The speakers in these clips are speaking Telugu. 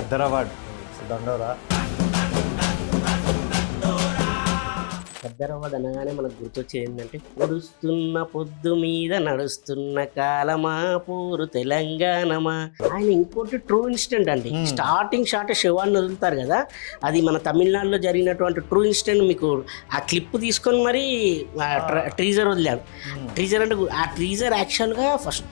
గద్దర్ అవార్డ్ దండోరా. గద్దర్ అవార్డు అనగానే మనకు గుర్తొచ్చేది ఏంటంటే, పొడుస్తున్న పొద్దు మీద నడుస్తున్న కాలమా పోరు తెలంగాణమా. ఆయన ఇంకోటి ట్రూ ఇన్సిడెంట్ అండి. స్టార్టింగ్ షాట్ శివాన్ని వదులుతారు కదా, అది మన తమిళనాడులో జరిగినటువంటి ట్రూ ఇన్సిడెంట్. మీకు ఆ క్లిప్ తీసుకొని మరి ట్రీజర్ వదిలాడు. ట్రీజర్ అంటే ఆ ట్రీజర్ యాక్చువల్గా ఫస్ట్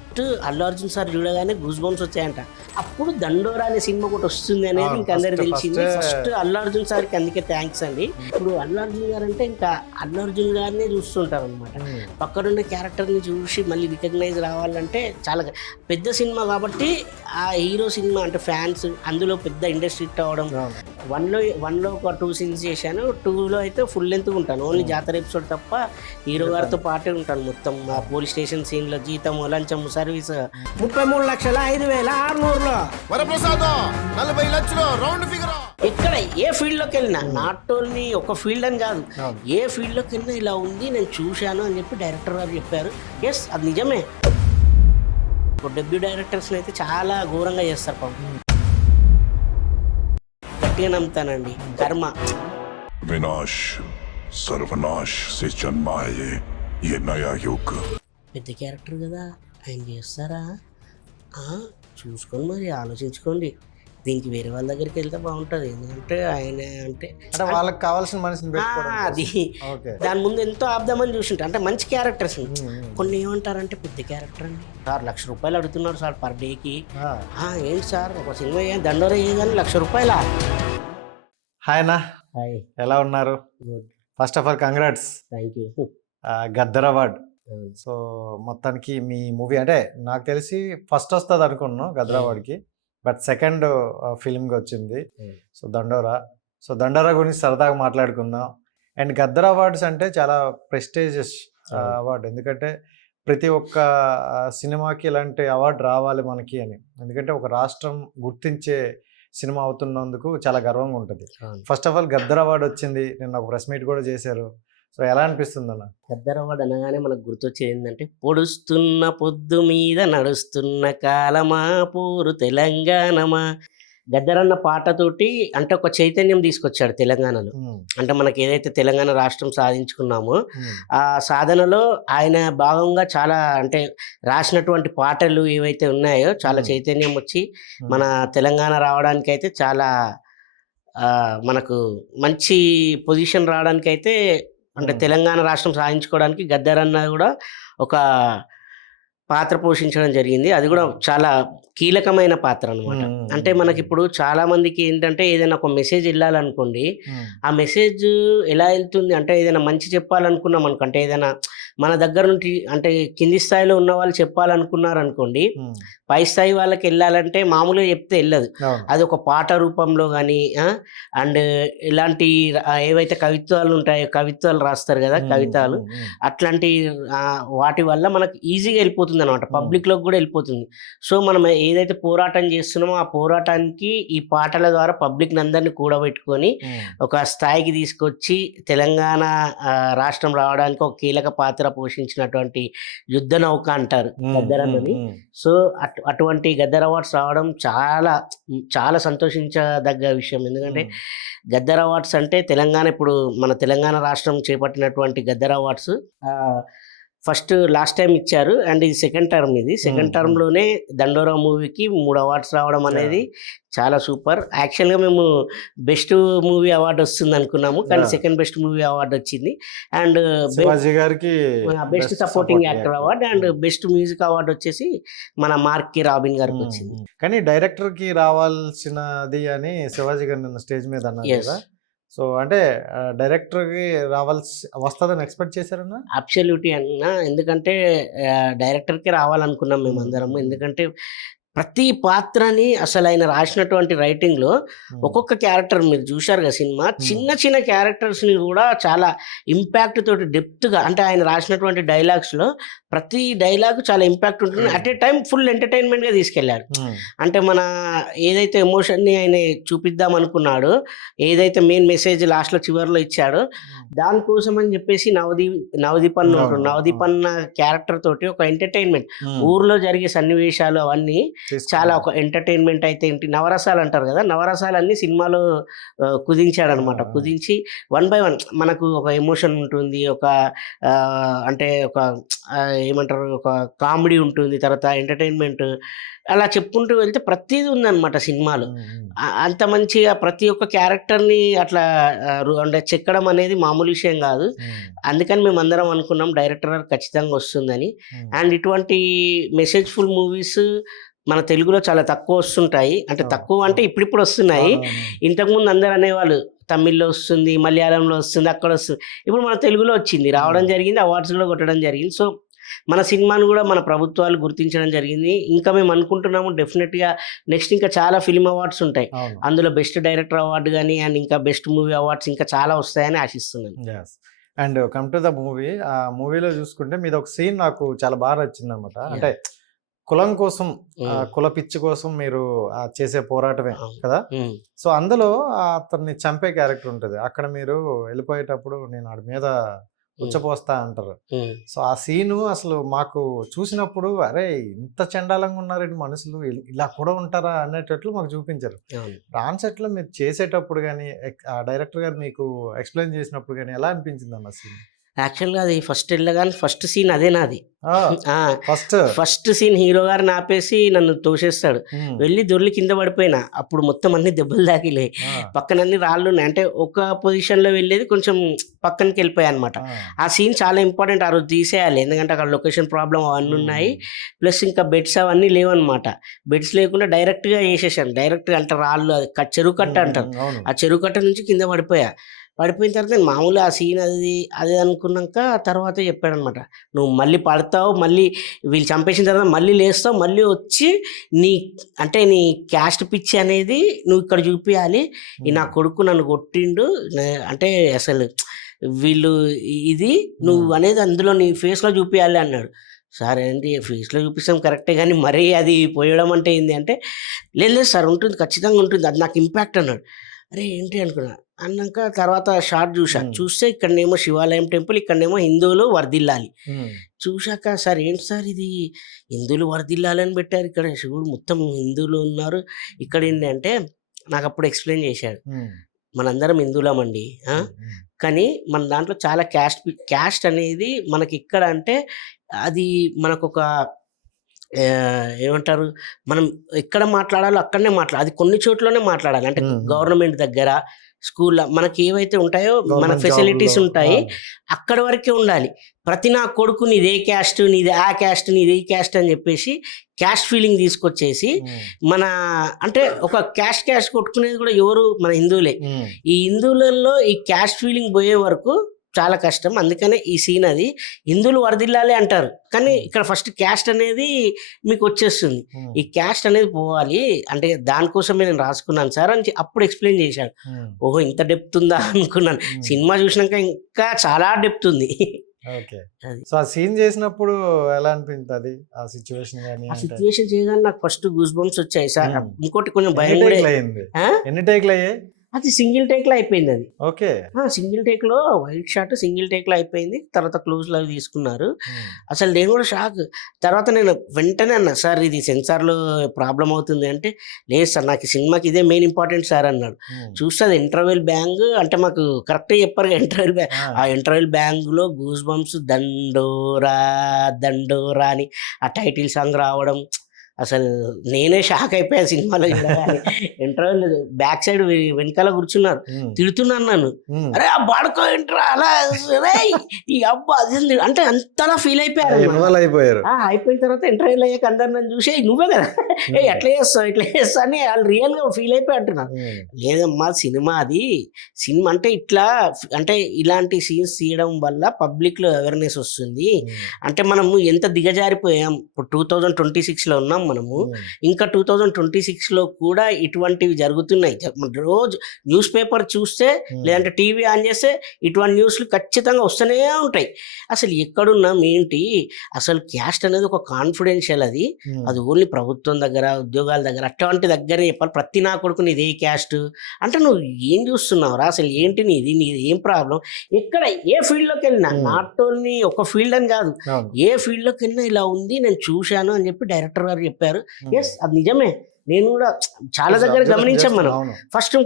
అల్లు అర్జున్ సార్ చూడగానే గూస్ బంప్స్ వచ్చాయంట. అప్పుడు దండోరా అనే సినిమా ఒకటి వస్తుంది అనేది ఇంక అందరికి తెలిసింది. ఫస్ట్ అల్లు అర్జున్ సార్కి అందుకే థ్యాంక్స్ అండి. ఇప్పుడు అల్లు అర్జున్ గారు అంటే ఇంకా అల్లు అర్జున్ గారినే చూస్తుంటారు అనమాట. పక్కనున్న క్యారెక్టర్ని చూసి మళ్ళీ రికగ్నైజ్ రావాలంటే చాలా పెద్ద సినిమా కాబట్టి ఆ హీరో సినిమా అంటే ఫ్యాన్స్ అందులో పెద్ద ఇండస్ట్రీ హిట్ అవ్వడం. వన్లో ఒక 2 సీన్స్ చేశాను, 2లో అయితే ఫుల్ లెంత్ ఉంటాను. ఓన్లీ జాతర ఎపిసోడ్ తప్ప హీరో గారితో పాటే ఉంటాను మొత్తం. ఆ పోలీస్ స్టేషన్ సీన్లో జీతం లంచం సర్వీస్ 33,05,600 ఎక్కడ ఏ ఫీల్డ్లోకి వెళ్ళినా, నాట్ ఓన్లీ ఒక ఫీల్డ్ అని కాదు, ఏ ఫీల్డ్లోకి వెళ్ళినా ఇలా ఉంది నేను చూశాను అని చెప్పి డైరెక్టర్ గారు చెప్పారు. ఎస్, అది నిజమే. ఇప్పుడు డెబ్యూ డైరెక్టర్స్ని అయితే చాలా ఘోరంగా చేస్తారు పాపం. గట్టిగా నమ్ముతానండి. కర్మ विनाश सर्वनाश से जन्मा है ये नया युग. పెద్ద క్యారెక్టర్ కదా, ఆయన చేస్తారా చూసుకొని మరి ఆలోచించుకోండి. దీనికి వేరే వాళ్ళ దగ్గరికి వెళ్తే బాగుంటుంది. ఎందుకంటే ఆయన అంటే వాళ్ళకి కావాల్సిన మనిషిని అది దాని ముందు ఎంతో ఆబ్దామని చూసింటారు. అంటే మంచి క్యారెక్టర్స్ కొన్ని ఏమంటారంటే పెద్ద క్యారెక్టర్ అండి సార్, ₹1,00,000 అడుగుతున్నారు సార్ పర్ డేకి. ఏంటి సార్ ఒక సినిమా దండోరా కానీ ₹1,00,000? హాయ్ అన్న, హాయ్, ఎలా ఉన్నారు? First of all congrats, thank you. Gaddar award. So మొత్తానికి మీ మూవీ అంటే నాకు తెలిసి ఫస్ట్ వస్తుంది అనుకున్నాను గద్దర్ అవార్డ్కి, బట్ సెకండ్ ఫిల్మ్కి వచ్చింది. సో దండోరా. సో దండోరా గురించి సరదాగా మాట్లాడుకుందాం. అండ్ గద్దర్ అవార్డ్స్ అంటే చాలా ప్రెస్టీజియస్ అవార్డు, ఎందుకంటే ప్రతి ఒక్క సినిమాకి ఇలాంటి అవార్డు రావాలి మనకి అని. ఎందుకంటే ఒక రాష్ట్రం గుర్తించే సినిమా అవుతున్నందుకు చాలా గర్వంగా ఉంటుంది. First of all Gaddar award వచ్చింది, నిన్న ఒక ప్రెస్ మీట్ కూడా చేశారు. సో ఎలా అనిపిస్తుంది అన్న? గద్దర్ అవార్డు అనగానే మనకు గుర్తొచ్చేది ఏంటంటే, పొడుస్తున్న పొద్దు మీద నడుస్తున్న కాలమా పోరు తెలంగాణమా. గద్దర్ అన్న పాటతోటి అంటే ఒక చైతన్యం తీసుకొచ్చాడు తెలంగాణలో. అంటే మనకి ఏదైతే తెలంగాణ రాష్ట్రం సాధించుకున్నామో ఆ సాధనలో ఆయన భాగంగా చాలా అంటే రాసినటువంటి పాటలు ఏవైతే ఉన్నాయో చాలా చైతన్యం వచ్చి మన తెలంగాణ రావడానికి అయితే చాలా మనకు మంచి పొజిషన్ రావడానికి అయితే అంటే తెలంగాణ రాష్ట్రం సాధించుకోవడానికి గద్దర్ అన్న కూడా ఒక పాత్ర పోషించడం జరిగింది. అది కూడా చాలా కీలకమైన పాత్ర అనమాట. అంటే మనకి ఇప్పుడు చాలా మందికి ఏంటంటే ఏదైనా ఒక మెసేజ్ వెళ్ళాలనుకోండి, ఆ మెసేజ్ ఎలా వెళ్తుంది అంటే ఏదైనా మంచి చెప్పాలనుకున్నాం అనుకో, అంటే ఏదైనా మన దగ్గర నుండి అంటే కింది స్థాయిలో ఉన్న వాళ్ళు చెప్పాలనుకున్నారు అనుకోండి, పై స్థాయి వాళ్ళకి వెళ్ళాలంటే మామూలుగా చెప్తే వెళ్ళదు. అది ఒక పాట రూపంలో కానీ అండ్ ఇలాంటి ఏవైతే కవిత్వాలు ఉంటాయో కవిత్వాలు రాస్తారు కదా, కవితలు అట్లాంటి వాటి వల్ల మనకు ఈజీగా వెళ్ళిపోతుంది అనమాట, పబ్లిక్లోకి కూడా వెళ్ళిపోతుంది. సో మనం ఏదైతే పోరాటం చేస్తున్నామో ఆ పోరాటానికి ఈ పాటల ద్వారా పబ్లిక్ని అందరినీ కూడబెట్టుకొని ఒక స్థాయికి తీసుకొచ్చి తెలంగాణ రాష్ట్రం రావడానికి ఒక కీలక పాత్ర పోషించినటువంటి యుద్ధ నౌక అంటారు గద్దర్ అన్నని. సో అటువంటి గద్దర్ అవార్డ్స్ రావడం చాలా చాలా సంతోషించదగ్గ విషయం. ఎందుకంటే గద్దర్ అవార్డ్స్ అంటే తెలంగాణ ఇప్పుడు మన తెలంగాణ రాష్ట్రం చేపట్టినటువంటి Gaddar awards first last time ఇచ్చారు అండ్ ఇది సెకండ్ టర్మ్. ఇది సెకండ్ టర్మ్లోనే దండోరా మూవీకి 3 అవార్డ్స్ రావడం అనేది చాలా సూపర్. యాక్చువల్గా మేము బెస్ట్ మూవీ అవార్డు వస్తుంది అనుకున్నాము, కానీ సెకండ్ బెస్ట్ మూవీ అవార్డు వచ్చింది. And best supporting actor award and best music award వచ్చేసి మన మార్క్ రాబిన్ గారికి వచ్చింది. కానీ డైరెక్టర్కి రావాల్సినది అని శివాజీ గారు స్టేజ్ మీద అన్నారు కదా. సో అంటే డైరెక్టర్కి వస్తుందని ఎక్స్పెక్ట్ చేశారన్నా? అబ్సల్యూట్లీ అన్న, ఎందుకంటే డైరెక్టర్కి రావాలనుకున్నాం మేము అందరము. ఎందుకంటే ప్రతి పాత్రని అసలు ఆయన రాసినటువంటి రైటింగ్లో ఒక్కొక్క క్యారెక్టర్ మీరు చూశారు కదా సినిమా, చిన్న చిన్న క్యారెక్టర్స్ని కూడా చాలా ఇంపాక్ట్ తోటి డెప్త్గా అంటే ఆయన రాసినటువంటి డైలాగ్స్లో ప్రతి డైలాగ్ చాలా ఇంపాక్ట్ ఉంటుంది. అట్ ఏ టైం ఫుల్ ఎంటర్టైన్మెంట్గా తీసుకెళ్ళాడు. అంటే మన ఏదైతే ఎమోషన్ని ఆయన చూపిద్దాం అనుకున్నాడో, ఏదైతే మెయిన్ మెసేజ్ లాస్ట్లో చివరిలో ఇచ్చాడో, దానికోసం అని చెప్పేసి నవదీప్ అన్న ఉంటాడు. నవదీప్ అన్న క్యారెక్టర్ తోటి ఒక ఎంటర్టైన్మెంట్, ఊర్లో జరిగే సన్నివేశాలు అవన్నీ చాలా ఒక ఎంటర్టైన్మెంట్ అయితే ఏంటి నవరసాలు అంటారు కదా, నవరసాలన్నీ సినిమాలో కుదించాడు అనమాట. కుదించి 1 by 1 మనకు ఒక ఎమోషన్ ఉంటుంది, ఒక అంటే ఒక ఏమంటారు, ఒక కామెడీ ఉంటుంది, తర్వాత ఎంటర్టైన్మెంట్, అలా చెప్పుకుంటూ వెళ్తే ప్రతిదీ ఉందన్నమాట సినిమాలో. అంత మంచిగా ప్రతి ఒక్క క్యారెక్టర్ని అట్లా అంటే చెక్కడం అనేది మామూలు విషయం కాదు. అందుకని మేము అందరం అనుకున్నాం డైరెక్టర్ ఖచ్చితంగా వస్తుందని. అండ్ ఇటువంటి మెసేజ్ఫుల్ మూవీస్ మన తెలుగులో చాలా తక్కువ వస్తుంటాయి. అంటే తక్కువ అంటే ఇప్పుడిప్పుడు వస్తున్నాయి. ఇంతకుముందు అందరు అనేవాళ్ళు తమిళ్లో వస్తుంది, మలయాళంలో వస్తుంది, అక్కడ వస్తుంది. ఇప్పుడు మన తెలుగులో వచ్చింది, రావడం జరిగింది, అవార్డ్స్ కూడా కొట్టడం జరిగింది. సో మన సినిమాను కూడా మన ప్రభుత్వాలు గుర్తించడం జరిగింది. ఇంకా మేము అనుకుంటున్నాము డెఫినెట్గా నెక్స్ట్ ఇంకా చాలా ఫిల్మ్ అవార్డ్స్ ఉంటాయి. అందులో బెస్ట్ డైరెక్టర్ అవార్డు కానీ అండ్ ఇంకా బెస్ట్ మూవీ అవార్డ్స్ ఇంకా చాలా వస్తాయని ఆశిస్తున్నాను. And come to the movie, ఆ మూవీలో చూసుకుంటే మీది ఒక సీన్ నాకు చాలా బాగా నచ్చింది అనమాట. అంటే కులం కోసం, కుల పిచ్చి కోసం మీరు చేసే పోరాటమే కదా. సో అందులో అతన్ని చంపే క్యారెక్టర్ ఉంటుంది. అక్కడ మీరు వెళ్ళిపోయేటప్పుడు నేను ఆడి మీద ఉచ్చపోస్తా అంటారు. సో ఆ సీను అసలు మాకు చూసినప్పుడు అరే ఇంత చండాలంగా ఉన్నారండి మనుషులు, ఇలా కూడా ఉంటారా అనేటట్లు మాకు చూపించారు. ఆన్ సెట్ లో మీరు చేసేటప్పుడు కానీ ఆ డైరెక్టర్ గారు మీకు ఎక్స్ప్లెయిన్ చేసినప్పుడు కానీ ఎలా అనిపించింది అన్న సీన్? యాక్చువల్గా అది ఫస్ట్ వెళ్ళగానే ఫస్ట్ సీన్ అదే నాది. ఫస్ట్ సీన్ హీరో గారిని ఆపేసి నన్ను తోసేస్తాడు. వెళ్ళి దొర్లి కింద పడిపోయినా. అప్పుడు మొత్తం అన్ని దెబ్బలు తాకిలే, పక్కన అన్ని రాళ్ళు ఉన్నాయి. అంటే ఒక పొజిషన్లో వెళ్ళేది కొంచెం పక్కనకి వెళ్ళిపోయాయి అనమాట. ఆ సీన్ చాలా ఇంపార్టెంట్, ఆ రోజు తీసేయాలి. ఎందుకంటే అక్కడ లొకేషన్ ప్రాబ్లం అవన్నీ ఉన్నాయి, ప్లస్ ఇంకా బెడ్స్ అవన్నీ లేవన్నమాట. బెడ్స్ లేకుండా డైరెక్ట్గా వేసేసాను. డైరెక్ట్గా అంటే రాళ్ళు, చెరువు కట్ట అంటారు, ఆ చెరువు కట్ట నుంచి కింద పడిపోయిన తర్వాత నేను మామూలుగా ఆ సీన్ అది అనుకున్నాక తర్వాత చెప్పాడనమాట, నువ్వు మళ్ళీ పడతావు, మళ్ళీ వీళ్ళు చంపేసిన తర్వాత మళ్ళీ లేస్తావు, మళ్ళీ వచ్చి నీ క్యాస్ట్ పిచ్చి అనేది నువ్వు ఇక్కడ చూపించాలి. ఈ నా కొడుకు నన్ను కొట్టిండు అంటే అసలు వీళ్ళు ఇది నువ్వు అనేది అందులో నీ ఫేస్లో చూపించాలి అన్నాడు. సార్ ఏంటి ఫేస్లో చూపిస్తాం కరెక్టే, కానీ మరీ అది పోయడం అంటే ఏంటి అంటే, లేదు సార్ ఉంటుంది, ఖచ్చితంగా ఉంటుంది, అది నాకు ఇంపాక్ట్ అన్నాడు. అరే ఏంటి అనుకున్నా. అన్నాక తర్వాత షార్ట్ చూస్తే ఇక్కడనేమో శివాలయం టెంపుల్, ఇక్కడనేమో హిందువులు వర్ధిల్లాలి. చూశాక సార్ ఏంటి సార్ ఇది హిందువులు వర్ధిల్లాలని పెట్టారు, ఇక్కడ శివుడు మొత్తం హిందువులు ఉన్నారు, ఇక్కడ ఏంటి అంటే నాకు అప్పుడు ఎక్స్ప్లెయిన్ చేశాడు. మనందరం హిందువులమండి, కానీ మన దాంట్లో చాలా క్యాస్ట్ అనేది మనకి ఇక్కడ అంటే అది మనకొక ఏమంటారు, మనం ఎక్కడ మాట్లాడాలో అక్కడనే అది కొన్ని చోట్లనే మాట్లాడాలి. అంటే గవర్నమెంట్ దగ్గర, స్కూల్లో మనకి ఏవైతే ఉంటాయో మన ఫెసిలిటీస్ ఉంటాయి అక్కడ వరకే ఉండాలి. ప్రతి నా కొడుకు నీదే క్యాస్ట్, నీది ఆ క్యాస్ట్, నీది ఈ క్యాస్ట్ అని చెప్పేసి క్యాస్ట్ ఫీలింగ్ తీసుకొచ్చేసి మన అంటే ఒక క్యాస్ట్ కొట్టుకునేది కూడా ఎవరు, మన హిందువులే. ఈ హిందువులలో ఈ క్యాస్ట్ ఫీలింగ్ పోయే వరకు చాలా కష్టం. అందుకనే ఈ సీన్ అది హిందువులు వరదిల్లాలి అంటారు, కానీ ఇక్కడ ఫస్ట్ క్యాస్ట్ అనేది మీకు వచ్చేస్తుంది. ఈ క్యాస్ట్ అనేది పోవాలి అంటే దానికోసమే నేను రాసుకున్నాను సార్ అని అప్పుడు ఎక్స్ప్లెయిన్ చేశాడు. ఓహో ఇంత డెప్త్ ఉందా అనుకున్నాను. సినిమా చూసినాక ఇంకా చాలా డెప్త్ ఉంది. సో ఆ సీన్ చేసినప్పుడు ఎలా అనిపించింది ఆ సిచ్యువేషన్? ఆ సిచ్యువేషన్ చేయగానే నాకు ఫస్ట్ గూస్ బంప్స్ వచ్చాయి సార్. ఇంకోటి కొంచెం భయం ఎన్ని టేక్లు అయ్యాయి? అది సింగిల్ టేక్లో అయిపోయింది. అది ఓకే, సింగిల్ టేక్లో వైట్ షాట్ సింగిల్ టేక్లో అయిపోయింది. తర్వాత క్లోజ్లో అవి తీసుకున్నారు. అసలు నేను కూడా షాక్. తర్వాత నేను వెంటనే అన్నా, సార్ ఇది సెన్సార్లో ప్రాబ్లం అవుతుంది అంటే, లేదు సార్ నాకు సినిమాకి ఇదే మెయిన్ ఇంపార్టెంట్ సార్ అన్నాడు. చూస్తే అది ఇంటర్వెల్ బ్యాంగ్ అంటే మాకు కరెక్ట్గా చెప్పారు ఇంటర్వెల్ బ్యాంగ్. ఆ ఇంటర్వెల్ బ్యాంగ్లో గూస్ బంప్స్ దండోరా దండోరా అని ఆ టైటిల్ సాంగ్ రావడం, అసలు నేనే షాక్ అయిపోయాను సినిమాలో. ఇంటర్వ్యూ బ్యాక్ సైడ్ వెనకాల కూర్చున్నారు, తిడుతున్నాను నన్ను, అరే ఆ బాడుకో ఇంటర్ అలా ఈ అబ్బా అది అంటే అంతలా ఫీల్ అయిపోయారు. అయిపోయిన తర్వాత ఇంటర్వ్యూలు అయ్యాక అందరు నన్ను చూసి నువ్వే కదా ఎట్లా చేస్తావు అని వాళ్ళు రియల్గా ఫీల్ అయిపోయి అంటున్నారు. లేదమ్మా సినిమా అది, సినిమా అంటే ఇట్లా అంటే ఇలాంటి సీన్స్ తీయడం వల్ల పబ్లిక్లో అవేర్నెస్ వస్తుంది. అంటే మనము ఎంత దిగజారిపోయాం, ఇప్పుడు 2026లో ఉన్నాం, మనము. ఇంకా 2026లో కూడా ఇటువంటివి జరుగుతున్నాయి. రోజు న్యూస్ పేపర్ చూస్తే లేదంటే టీవీ ఆన్ చేస్తే ఇటువంటి న్యూస్లు ఖచ్చితంగా వస్తూనే ఉంటాయి. అసలు ఎక్కడున్నా ఏంటి అసలు క్యాస్ట్ అనేది ఒక కాన్ఫిడెన్షియల్, అది ఓన్లీ ప్రభుత్వం దగ్గర ఉద్యోగాల దగ్గర అట్లాంటి దగ్గర చెప్పాలి. ప్రతి నా కొడుకు నీది ఏ క్యాస్ట్ అంటే నువ్వు ఏం చూస్తున్నావురా, అసలు ఏంటి నీది ఏం ప్రాబ్లం, ఎక్కడ ఏ ఫీల్డ్లోకి వెళ్ళినా, నాట్ ఓన్లీ ఒక ఫీల్డ్ అని కాదు, ఏ ఫీల్డ్లోకి వెళ్ళినా ఇలా ఉంది నేను చూశాను అని చెప్పి డైరెక్టర్ గారు చెప్పారు. ఎస్, అది నిజమే. నేను కూడా చాలా దగ్గర గమనించాం మనం. ఫస్ట్